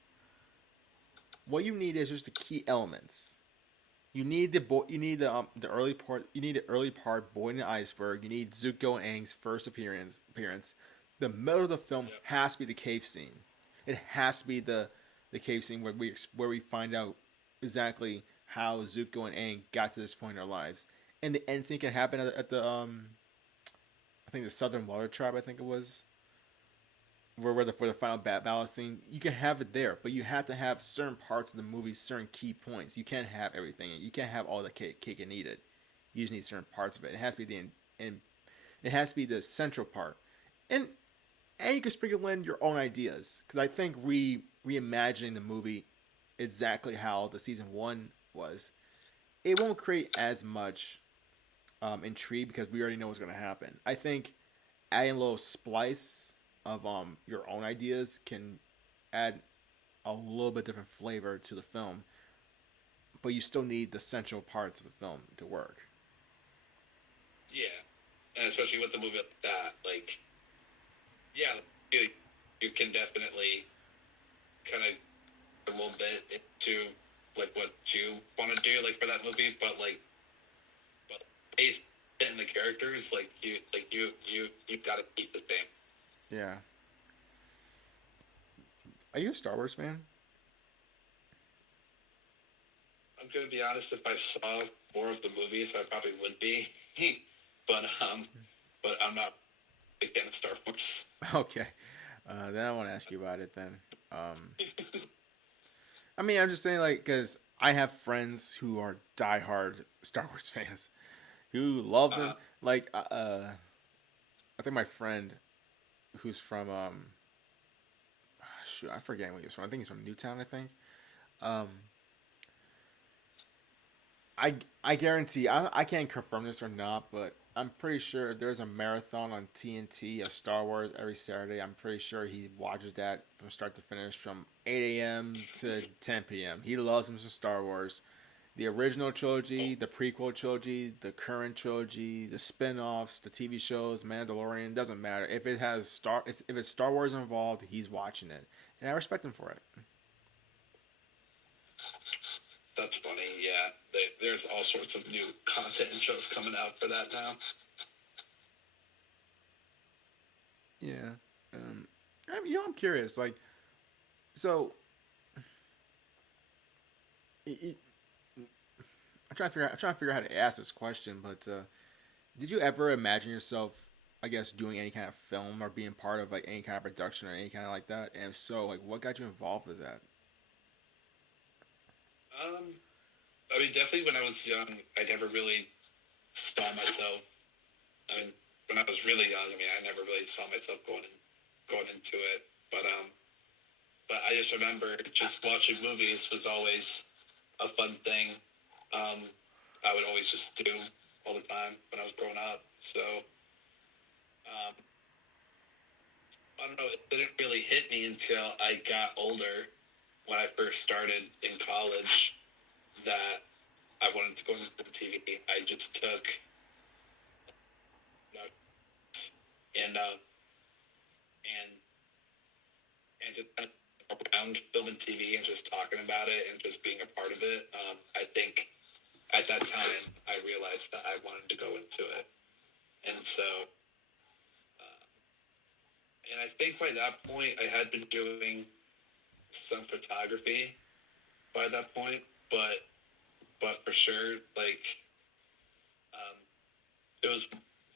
just the key elements. You need the early part. You need the early part, Boy in the Iceberg. You need Zuko and Aang's first appearance. The middle of the film Yep. has to be the cave scene. It has to be the cave scene where we find out exactly how Zuko and Aang got to this point in their lives. And the end scene can happen at the I think the Southern Water Tribe. I think it was where the for the final battle scene, you can have it there, but you have to have certain parts of the movie, certain key points. You can't have everything. You can't have all the cake and eat it. You just need certain parts of it. It has to be and it has to be the central part, and you can sprinkle in your own ideas because I think reimagining the movie exactly how the season one was, it won't create as much intrigue because we already know what's going to happen. I think adding a little splice of your own ideas can add a little bit different flavor to the film, but you still need the central parts of the film to work. Yeah, and especially with the movie like that, like yeah, you can definitely kind of a little bit into like what you want to do like for that movie, but based in the characters, you got to keep the same. Yeah. Are you a Star Wars fan? I'm gonna be honest. If I saw more of the movies, I probably would be, but but I'm not a big fan of Star Wars. Okay. Then I want to ask you about it then. Um, I mean, I'm just saying, like, because I have friends who are diehard Star Wars fans who love them. uh, Like, I think my friend who's from, shoot, I forget where he's from. I think he's from Newtown, I think. Um, I guarantee I can't confirm this or not, but I'm pretty sure there's a marathon on TNT of Star Wars every Saturday. I'm pretty sure he watches that from start to finish from 8 a.m. to 10 p.m. He loves him some Star Wars. The original trilogy, the prequel trilogy, the current trilogy, the spin-offs, the TV shows, Mandalorian, doesn't matter. If it's Star Wars involved, he's watching it. And I respect him for it. that's funny. Yeah, there's all sorts of new content and shows coming out for that now. Yeah. I mean, I'm curious. Like, so it, I'm trying to figure out how to ask this question, but did you ever imagine yourself, I guess, doing any kind of film or being part of like any kind of production or any kind of like that? And if so, like, what got you involved with that? Um, I mean, definitely when I was young, I never really saw myself. I mean, when I was really young, I mean, I never really saw myself going into it. But I just remember just watching movies was always a fun thing. Um, I would always just do all the time when I was growing up. So um, I don't know. It didn't really hit me until I got older when I first started in college that I wanted to go into TV. I just took you know, and and just kind of around film and TV and just talking about it and just being a part of it. I think at that time I realized that I wanted to go into it, and so and I think by that point I had been doing some photography by that point, but for sure um, it was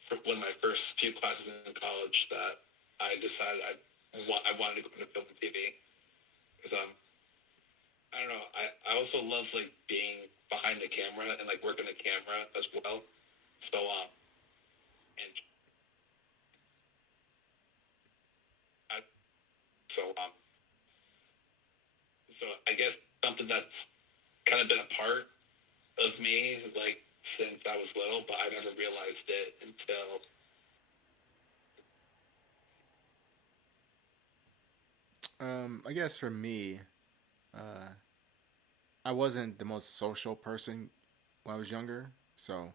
for one of my first few classes in college that I decided I wanted to go into film and TV because I don't know. I also love like being behind the camera and like working the camera as well. So and I, so so I guess something that's kind of been a part of me like since I was little, but I never realized it until I guess for me, uh, I wasn't the most social person when I was younger, so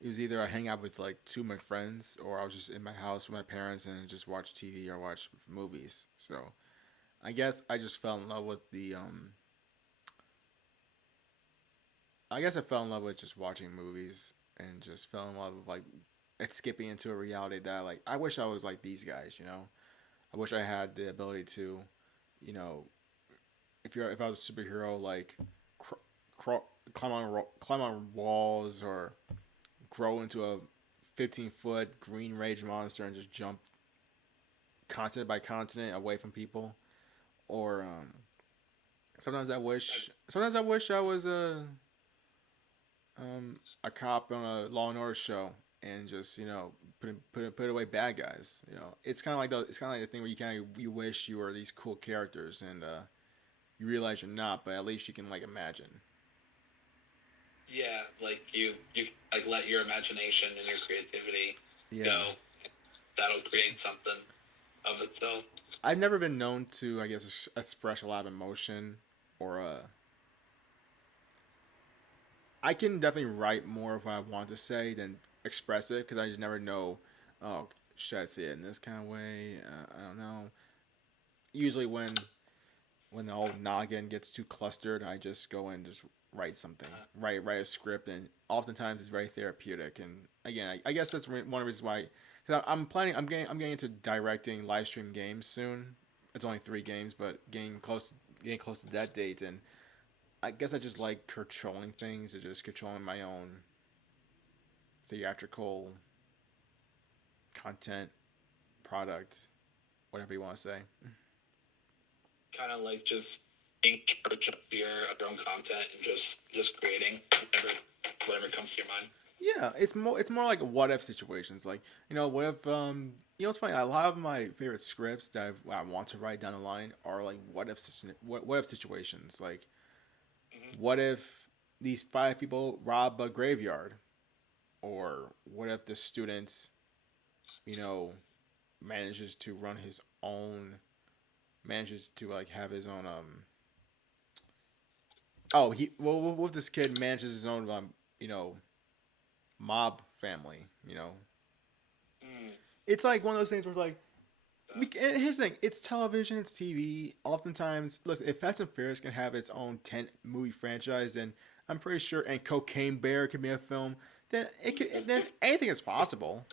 it was either I hang out with like two of my friends or I was just in my house with my parents and just watch TV or watch movies. So I guess I just fell in love with I guess I fell in love with just watching movies and just fell in love with like it's skipping into a reality that like I wish I was like these guys, you know. I wish I had the ability to, you know, if I was a superhero, like cr- climb on walls or grow into a 15-foot green rage monster and just jump continent by continent away from people. Or I, sometimes I wish I was a cop on a Law and Order show and just put away bad guys. You know, it's kind of like the thing where you wish you were these cool characters and you realize you're not, but at least you can like imagine. Yeah, like you like let your imagination and your creativity Yeah. go. That'll create something of itself. I've never been known to, I guess, express a lot of emotion or I can definitely write more of what I want to say than express it because I just never know. Oh, should I say it in this kind of way? I don't know. Usually, when the old noggin gets too clustered, I just go and just write something, write a script, and oftentimes it's very therapeutic. And again, I guess that's one of the reasons why. Because I'm planning, I'm getting into directing live stream games soon. It's only 3 games, but getting close to that date, and I guess I just like controlling things, or just controlling my own theatrical content, product, whatever you want to say. Kind of like just being in charge of your own content and just creating whatever comes to your mind. Yeah, it's more like what if situations. Like, what if it's funny. A lot of my favorite scripts that I want to write down the line are like what if situations. Like, what if these 5 people rob a graveyard, or what if the student, you know, manages to run his own, manages to like have his own oh, what if this kid manages his own mob family, Mm. It's like one of those things where like here's the thing, it's television, it's TV. Oftentimes, listen, if Fast and Furious can have its own 10 movie franchise, then I'm pretty sure, and Cocaine Bear can be a film, then anything is possible.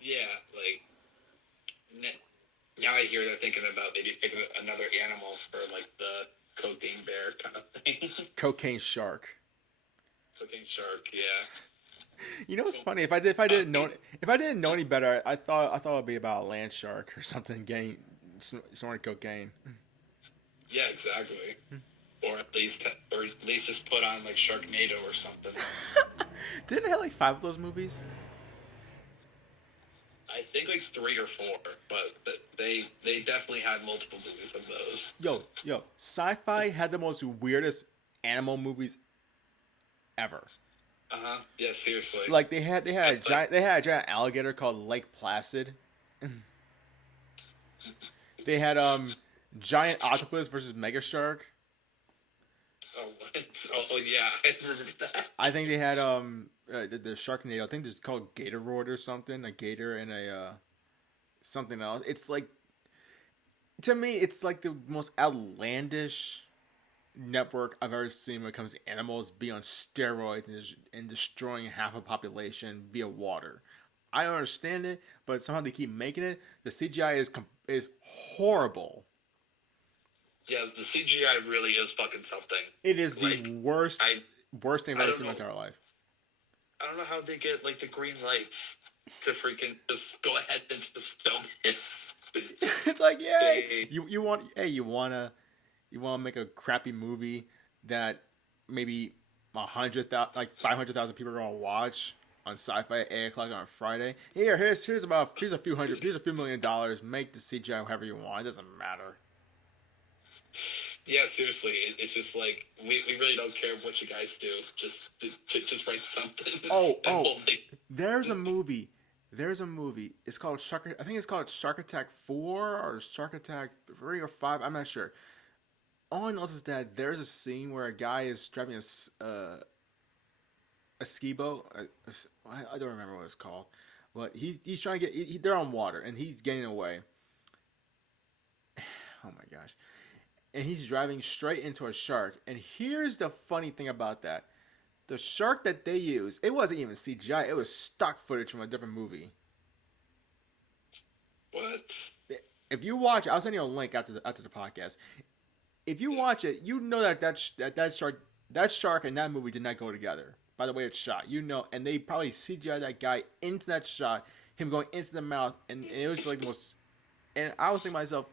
Yeah, like now I hear they're thinking about maybe picking another animal for like the cocaine bear kind of thing. Cocaine Shark. Cocaine shark, yeah. You know what's funny? If I didn't know any better, I thought it'd be about a land shark or something getting snorting cocaine. Yeah, exactly. Or at least just put on like Sharknado or something. Didn't it have like 5 of those movies? I think like 3 or 4, but they definitely had multiple movies of those. Yo, sci-fi had the most weirdest animal movies ever. Uh huh. Yeah, seriously. Like they had a giant alligator called Lake Placid. They had giant octopus versus mega shark. Oh what? Oh yeah, I remember that. I think they had the Sharknado. I think it's called Gator Road or something. A gator and a something else. It's like, to me, it's like the most outlandish network I've ever seen when it comes to animals be on steroids and destroying half a population via water. I don't understand it, but somehow they keep making it. The CGI is horrible. Yeah, the CGI really is fucking something. It is Like the worst I worst thing I've I ever don't seen in my know entire life. I don't know how they get like the green lights to freaking just go ahead and just film it. It's like, yay! They You want to make a crappy movie that maybe 100,000, like 500,000 people are gonna watch on Sci-Fi at 8 o'clock on a Friday. Here's a few $1 million. Make the CGI however you want. It doesn't matter. Yeah, seriously, it's just like we really don't care what you guys do. Just write something. Oh, And oh, we'll make. there's a movie. There's a movie. It's called Shark. I think it's called Shark Attack 4 or Shark Attack 3 or 5. I'm not sure. All I know is that there's a scene where a guy is driving a ski boat. I don't remember what it's called, but he's trying to get. They're on water and he's getting away. Oh my gosh! And he's driving straight into a shark. And here's the funny thing about that: the shark that they use, it wasn't even CGI. It was stock footage from a different movie. What? If you watch, I'll send you a link after the podcast. If you watch it, you know that shark and that movie did not go together. By the way it's shot, and they probably CGI that guy into that shot, him going into the mouth, and it was like the most. And I was thinking to myself,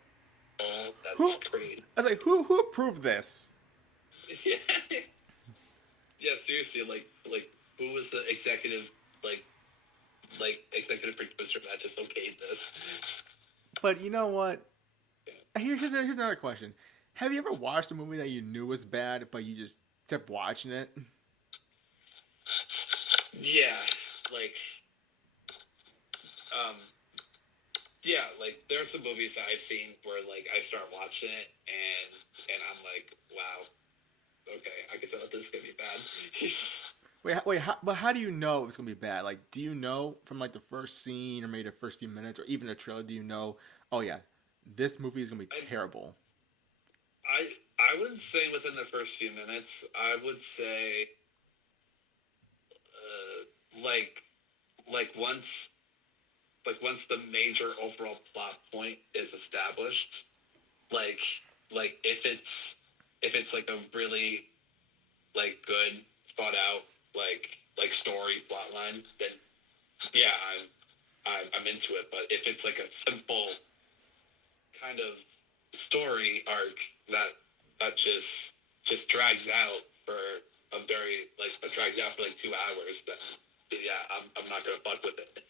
Oh, who? that's great. I was like, who approved this? Yeah. Yeah, seriously, like who was the executive executive producer that just okayed this? But you know what? Here's another question. Have you ever watched a movie that you knew was bad, but you just kept watching it? Yeah, like um, yeah, like there's some movies that I've seen where like I start watching it and I'm like, wow, okay, I can tell that this is gonna be bad. But how do you know it's gonna be bad? Like, do you know from like the first scene or maybe the first few minutes or even the trailer? Do you know? Oh yeah, this movie is gonna be I terrible. I wouldn't say within the first few minutes. I would say like once once the major overall plot point is established, like if it's like a really like good thought out like story plot line, then yeah, I'm into it. But if it's like a simple kind of story arc that just drags out for a very like drags out for like 2 hours, then yeah, I'm not gonna fuck with it.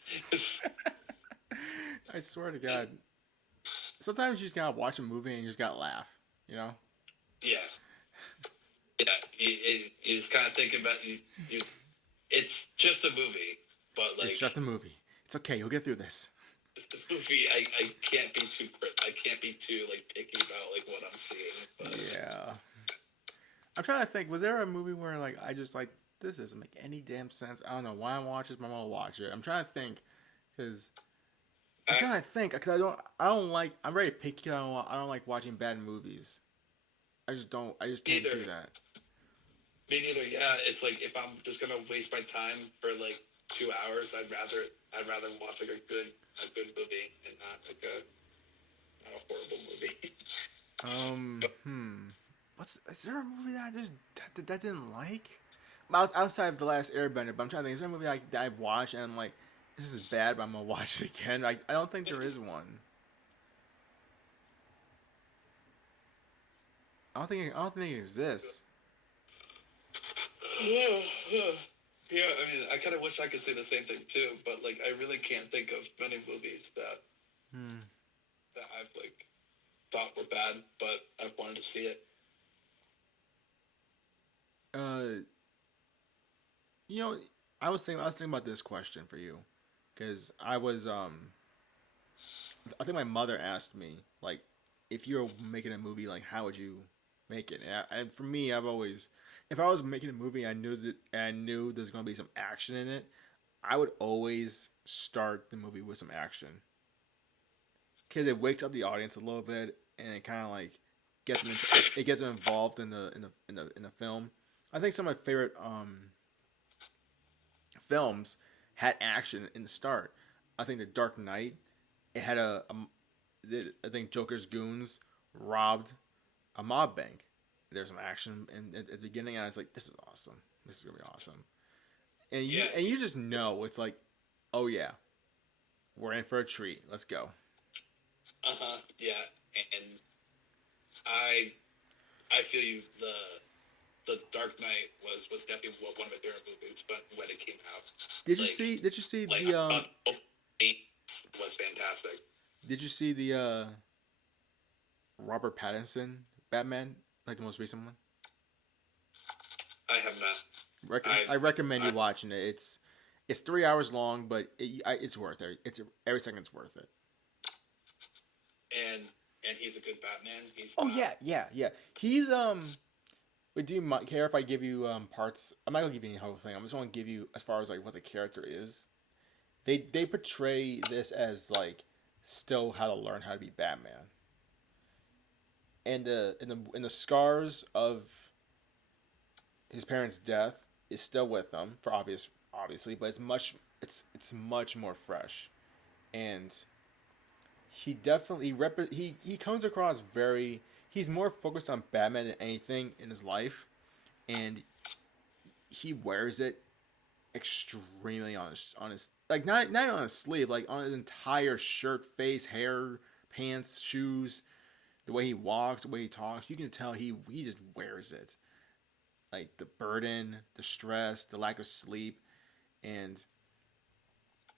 I swear to God, sometimes you just gotta watch a movie and you just gotta laugh. You know, Yeah, yeah. You just kind of think about you. It's just a movie, but it's like just a movie. It's okay. You'll get through this. just a movie. I can't be too I can't be too like picky about like what I'm seeing. But Yeah. I'm trying to think. Was there a movie where like I just like this doesn't make any damn sense? I don't know why I'm watching this, but I'm gonna watch it. I'm trying to think because I'm I, trying to think because I don't like. I'm very picky. I don't like watching bad movies. I just don't. I just can't neither. do that. Me neither. Yeah, it's like if I'm just gonna waste my time for like 2 hours, I'd rather watch like a good movie and not like not a horrible movie. but Hmm. What's is there a movie that I just that didn't like? Outside of the last Airbender, but I'm trying to think. Is there a movie that I've watched and I'm like, this is bad, but I'm gonna watch it again? I don't think there is one. I don't think it exists. yeah, I mean, I kind of wish I could say the same thing too, but like I really can't think of many movies Hmm. that I've like thought were bad, but I've wanted to see it. Uh, you know, I was thinking about this question for you, because I think my mother asked me like, if you're making a movie, like how would you make it? And for me, I've always, if I was making a movie, I knew there's gonna be some action in it. I would always start the movie with some action because it wakes up the audience a little bit and it kind of like gets them involved in the film. I think some of my favorite films had action in the start. I think The Dark Knight, it had I think Joker's goons robbed a mob bank. There's some action at the beginning, and I was like, "This is awesome. This is gonna be awesome." Yeah, And you just know it's like, "Oh yeah, we're in for a treat. Let's go." yeah, and I I feel you. The Dark Knight was definitely one of my favorite movies, but when it came out, Did you see like the I thought Eight was fantastic. Did you see the Robert Pattinson Batman, like the most recent one? I have not. I recommend I you watching it. It's 3 hours long, but it's worth it. It's every second's worth it. and and he's a good Batman. He's Oh not. yeah, yeah, yeah. He's Wait, do you care if I give you parts? I'm not gonna give you the whole thing. I'm just gonna give you as far as like what the character is. They portray this as like still how to learn how to be Batman, and the scars of his parents' death is still with him for obviously, but it's much more fresh, and he definitely he comes across very he's more focused on Batman than anything in his life, and he wears it extremely on his like not on his sleeve, like on his entire shirt, face, hair, pants, shoes, the way he walks, the way he talks. You can tell he just wears it. Like the burden, the stress, the lack of sleep, and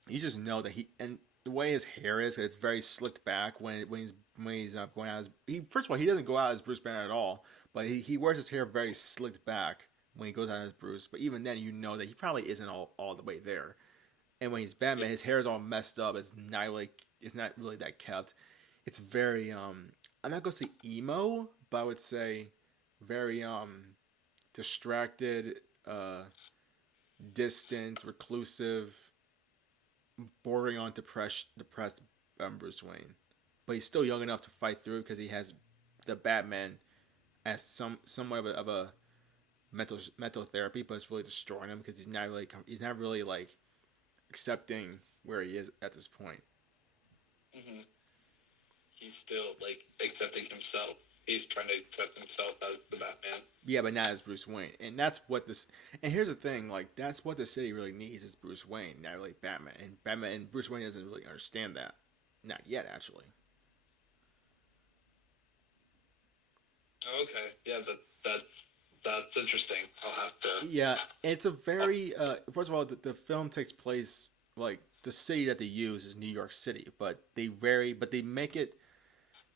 you just know that he and the way his hair is, it's very slicked back when he's going out. He first of all he doesn't go out as Bruce Banner at all, but he wears his hair very slicked back, when he goes out as Bruce. But even then, you know that he probably isn't all the way there. And when he's Batman, his hair is all messed up. It's not really that kept. It's very I'm not gonna say emo, but I would say very distracted, distant, reclusive, bordering on depressed Bruce Wayne. But he's still young enough to fight through because he has the Batman as somewhat of a mental therapy, but it's really destroying him because he's not really like accepting where he is at this point. Mm-hmm. He's still like accepting himself. He's trying to accept himself as the Batman. Yeah, but not as Bruce Wayne. And that's what this. And here's the thing: like that's what the city really needs is Bruce Wayne, not really Batman. And Bruce Wayne doesn't really understand that, not yet, actually. Okay, yeah, that's interesting. I'll have to. Yeah, it's a very. First of all, the film takes place like the city that they use is New York City, but they make it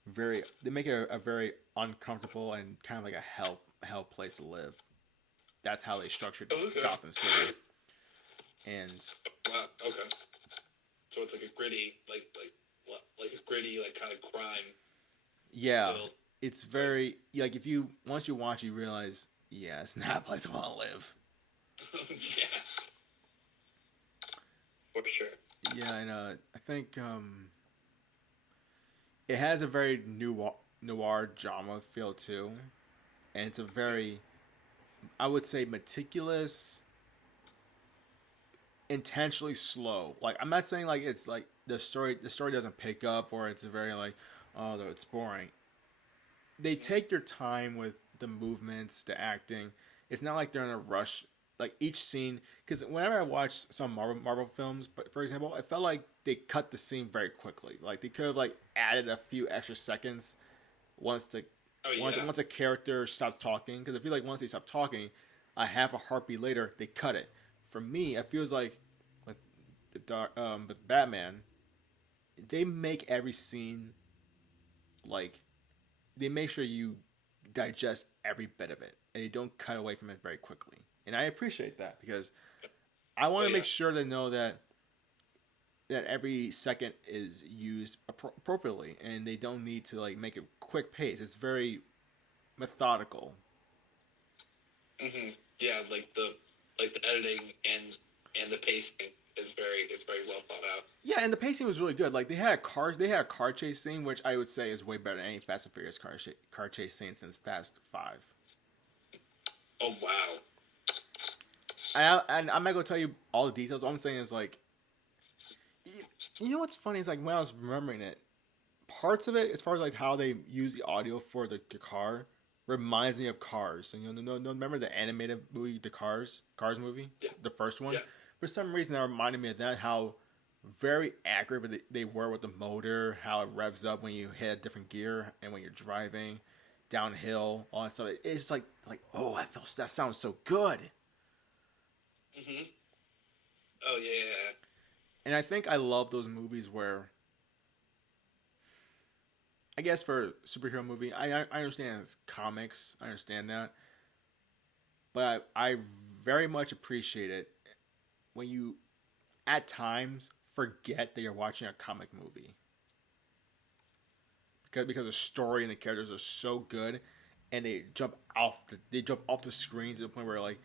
a very uncomfortable and kind of like a hell place to live. That's how they structured Gotham City. And wow, okay. So it's like a gritty, like a gritty, like kind of crime. Yeah, it's very like if you once you watch, you realize, yeah, it's not a place I want to live. Yeah, for sure. Yeah, and I think it has a very noir drama feel too, and it's a very, I would say, meticulous, intentionally slow. Like I'm not saying like it's like the story doesn't pick up or it's very like oh no, it's boring. They take their time with the movements, the acting. It's not like they're in a rush. Like each scene, because whenever I watch some Marvel films, but for example, I felt like they cut the scene very quickly. Like they could have like added a few extra seconds once a character stops talking. Because I feel like once they stop talking, a half a heartbeat later they cut it. For me, it feels like with with Batman, they make every scene like they make sure you digest every bit of it and you don't cut away from it very quickly. And I appreciate that because I want to make sure to know that every second is used appropriately and they don't need to like make a quick pace. It's very methodical. Mm-hmm. Yeah, like the editing and the pacing is very well thought out. Yeah, and the pacing was really good. Like they had a car chase scene, which I would say is way better than any Fast and Furious car chase scene since Fast 5. Oh wow. And I'm not gonna tell you all the details. All I'm saying is like, you know what's funny is like when I was remembering it, parts of it, as far as like how they use the audio for the car, reminds me of Cars. And remember the animated movie, the Cars movie, the first one. Yeah. For some reason, that reminded me of that. How very accurate they were with the motor, how it revs up when you hit a different gear, and when you're driving downhill, all that stuff. It's like oh, that sounds so good. Mm-hmm. Oh yeah. And I think I love those movies where, I guess for superhero movie, I understand it's comics, I understand that, but I very much appreciate it when you, at times, forget that you're watching a comic movie. Because the story and the characters are so good, and they jump off the screen to the point where like,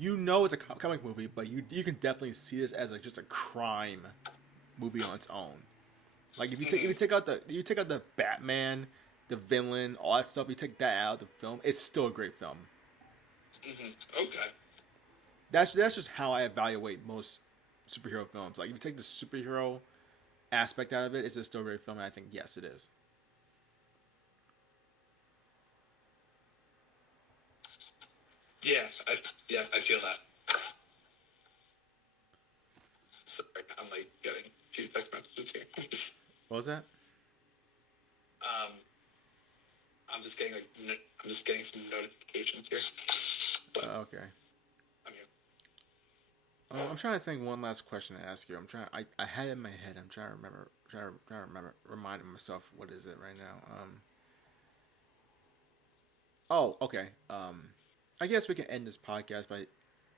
you know it's a comic movie, but you can definitely see this as like just a crime movie on its own. Like if you take out the Batman, the villain, all that stuff, you take that out of the film, it's still a great film. Mm-hmm. Okay. That's just how I evaluate most superhero films. Like if you take the superhero aspect out of it, it's a still a great film, and I think yes, it is. I feel that. Sorry, I'm like getting a few text messages here. What was that? I'm just getting some notifications here. But, okay. I'm here. I'm trying to think one last question to ask you. I had it in my head. I'm trying to remind myself what is it right now. Oh, okay. I guess we can end this podcast, but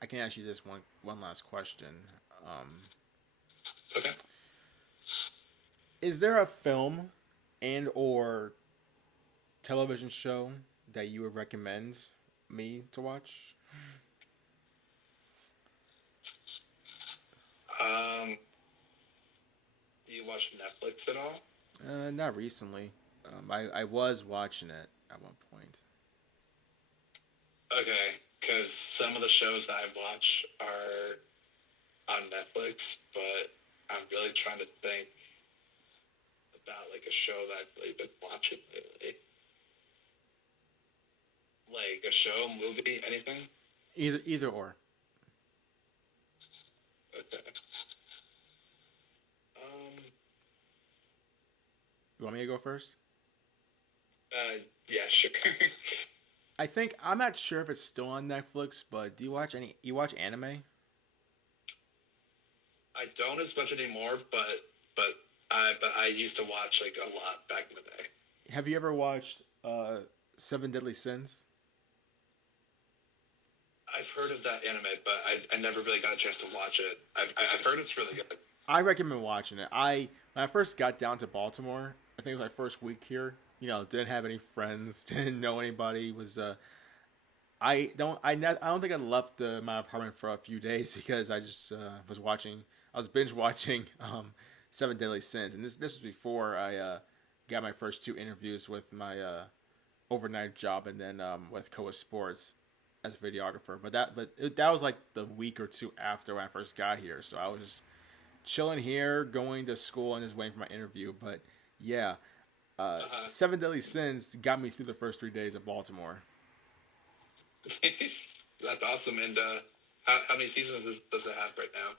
I can ask you this one last question. Um, Okay. is there a film and or television show that you would recommend me to watch? Um, do you watch Netflix at all? Not recently. I was watching it at one point. Okay, because some of the shows that I watch are on Netflix, but I'm really trying to think about like a show that I've really been watching lately. Like a show, movie, anything? Either or. Okay. Um. You want me to go first? Yeah, sure. I think I'm not sure if it's still on Netflix, but do you watch any? You watch anime? I don't as much anymore, but I used to watch like a lot back in the day. Have you ever watched Seven Deadly Sins? I've heard of that anime, but I never really got a chance to watch it. I've heard it's really good. I recommend watching it. When I first got down to Baltimore, I think it was my first week here. You know, didn't have any friends, didn't know anybody. I don't think I left my apartment for a few days because I just I was binge watching Seven Deadly Sins, and this was before I got my first two interviews with my overnight job, and then with Koa Sports as a videographer. That was like the week or two after when I first got here, so I was just chilling here, going to school, and just waiting for my interview. But yeah, Seven Deadly Sins got me through the first 3 days of Baltimore. That's awesome. And how many seasons does it have right now?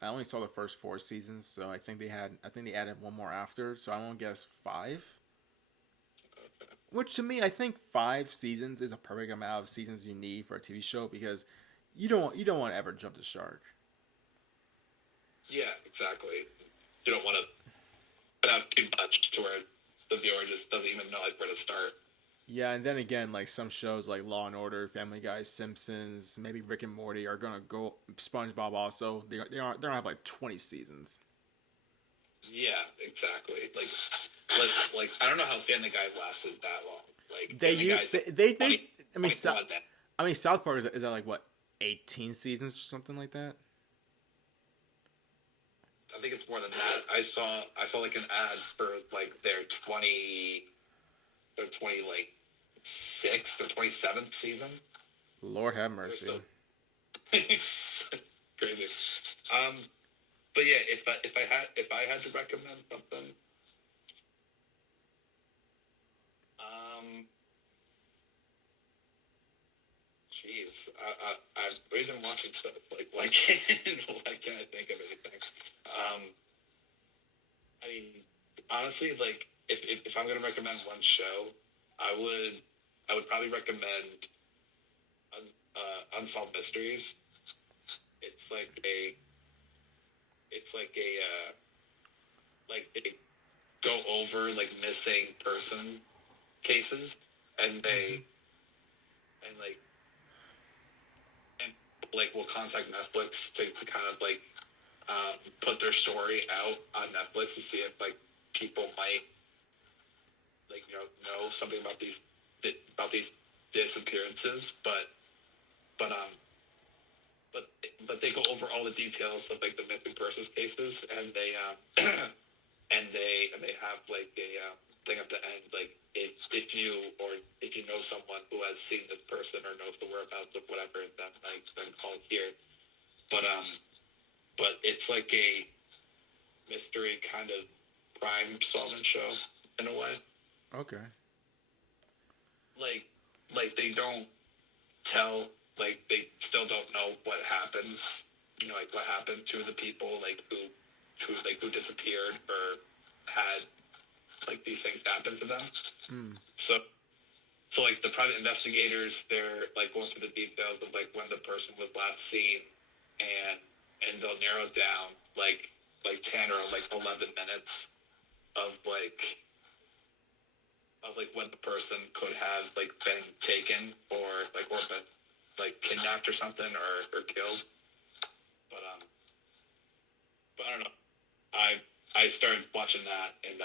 I only saw the first 4 seasons, so I think they added one more after, so I won't guess 5. Which to me, I think 5 seasons is a perfect amount of seasons you need for a TV show because you don't want to ever jump the shark. Yeah, exactly. You don't want to put out too much to where the viewer just doesn't even know like where to start. Yeah, and then again, like some shows like Law and Order, Family Guy, Simpsons, maybe Rick and Morty are gonna go. SpongeBob also. They're gonna have like 20 seasons. Yeah, exactly. Like I don't know how Family Guy lasted that long. Like They Family use Guy's they 20, I mean 21 then. South Park is that like what 18 seasons or something like that. I think it's more than that. I saw like an ad for like their 20 like 6th or 27th season. Lord have mercy. Crazy. But yeah, if I had to recommend something, jeez, I've really been watching stuff like why can't I think of anything? I mean, honestly, like if I'm gonna recommend one show, I would probably recommend Unsolved Mysteries. It's like a like they go over like missing person cases, and they and like will contact Netflix to kind of like put their story out on Netflix to see if like people might like know something about these disappearances, but um but they go over all the details of like the missing persons cases, and they and they have like a thing at the end, like if you know someone who has seen this person or knows the whereabouts of whatever, then call here. But it's like a mystery kind of crime solving show in a way. Okay. Like they don't tell, like they still don't know what happens, like what happened to the people like who disappeared or had like these things happen to them. So like the private investigators, they're like going through the details of like when the person was last seen, and they'll narrow down like 10 or like 11 minutes of like of like when the person could have like been taken or been like kidnapped or something or killed. But I don't know. I started watching that and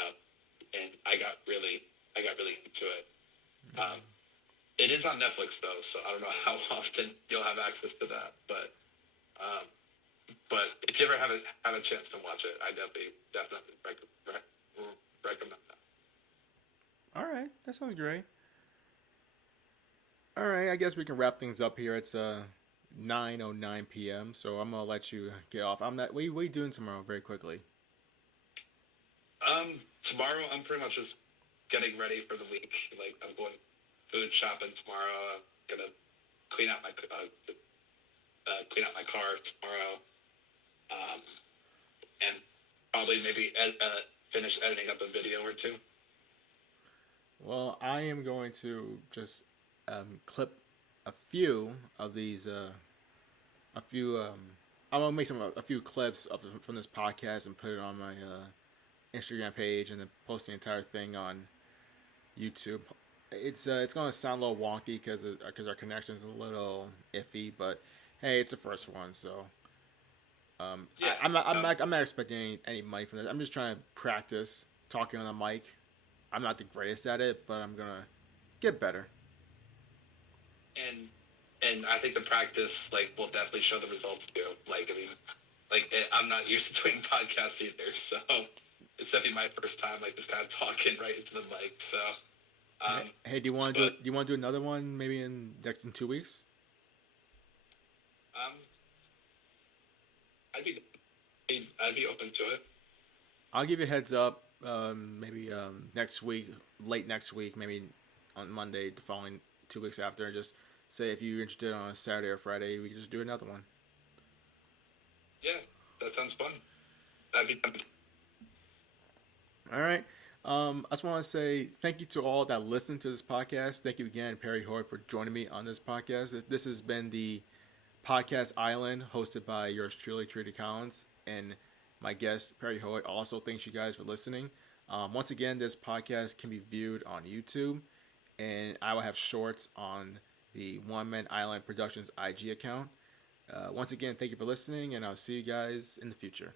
I got really into it. Um, it is on Netflix though, so I don't know how often you'll have access to that. Um, but if you ever have a chance to watch it, I definitely recommend that. All right, that sounds great. All right, I guess we can wrap things up here. It's 9:09 p.m. So I'm gonna let you get off. I'm not. What are you doing tomorrow? Very quickly. Tomorrow I'm pretty much just getting ready for the week. Like I'm going food shopping tomorrow. I'm gonna clean out my clean out my car tomorrow, um, and probably maybe finish editing up a video or two. Well, I am going to just clip a few of these. A few. I'm gonna make a few clips of from this podcast and put it on my Instagram page and then post the entire thing on YouTube. It's gonna sound a little wonky because our connection is a little iffy, but hey, it's the first one, so Yeah. I'm not expecting any money from this. I'm just trying to practice talking on the mic. I'm not the greatest at it, but I'm gonna get better. and and I think the practice like will definitely show the results too. Like I mean, I'm not used to doing podcasts either, so it's definitely my first time like just kind of talking right into the mic. So, Hey, do you want to do Do you want to do another one maybe in 2 weeks? um, I'd be I'd be open to it. I'll give you a heads up. Maybe next week, late next week, maybe on Monday, the following 2 weeks after. Just say if you're interested on a Saturday or Friday, we can just do another one. Yeah, that sounds fun. That'd be All right. I just want to say thank you to all that listen to this podcast. Thank you again, Perry Hoye, for joining me on this podcast. This has been the Podcast Island, hosted by yours truly, Trudy Collins, and my guest, Perry Hoye. Also, thanks you guys for listening. Once again, this podcast can be viewed on YouTube, and I will have shorts on the One Man Island Productions IG account. Once again, thank you for listening, and I'll see you guys in the future.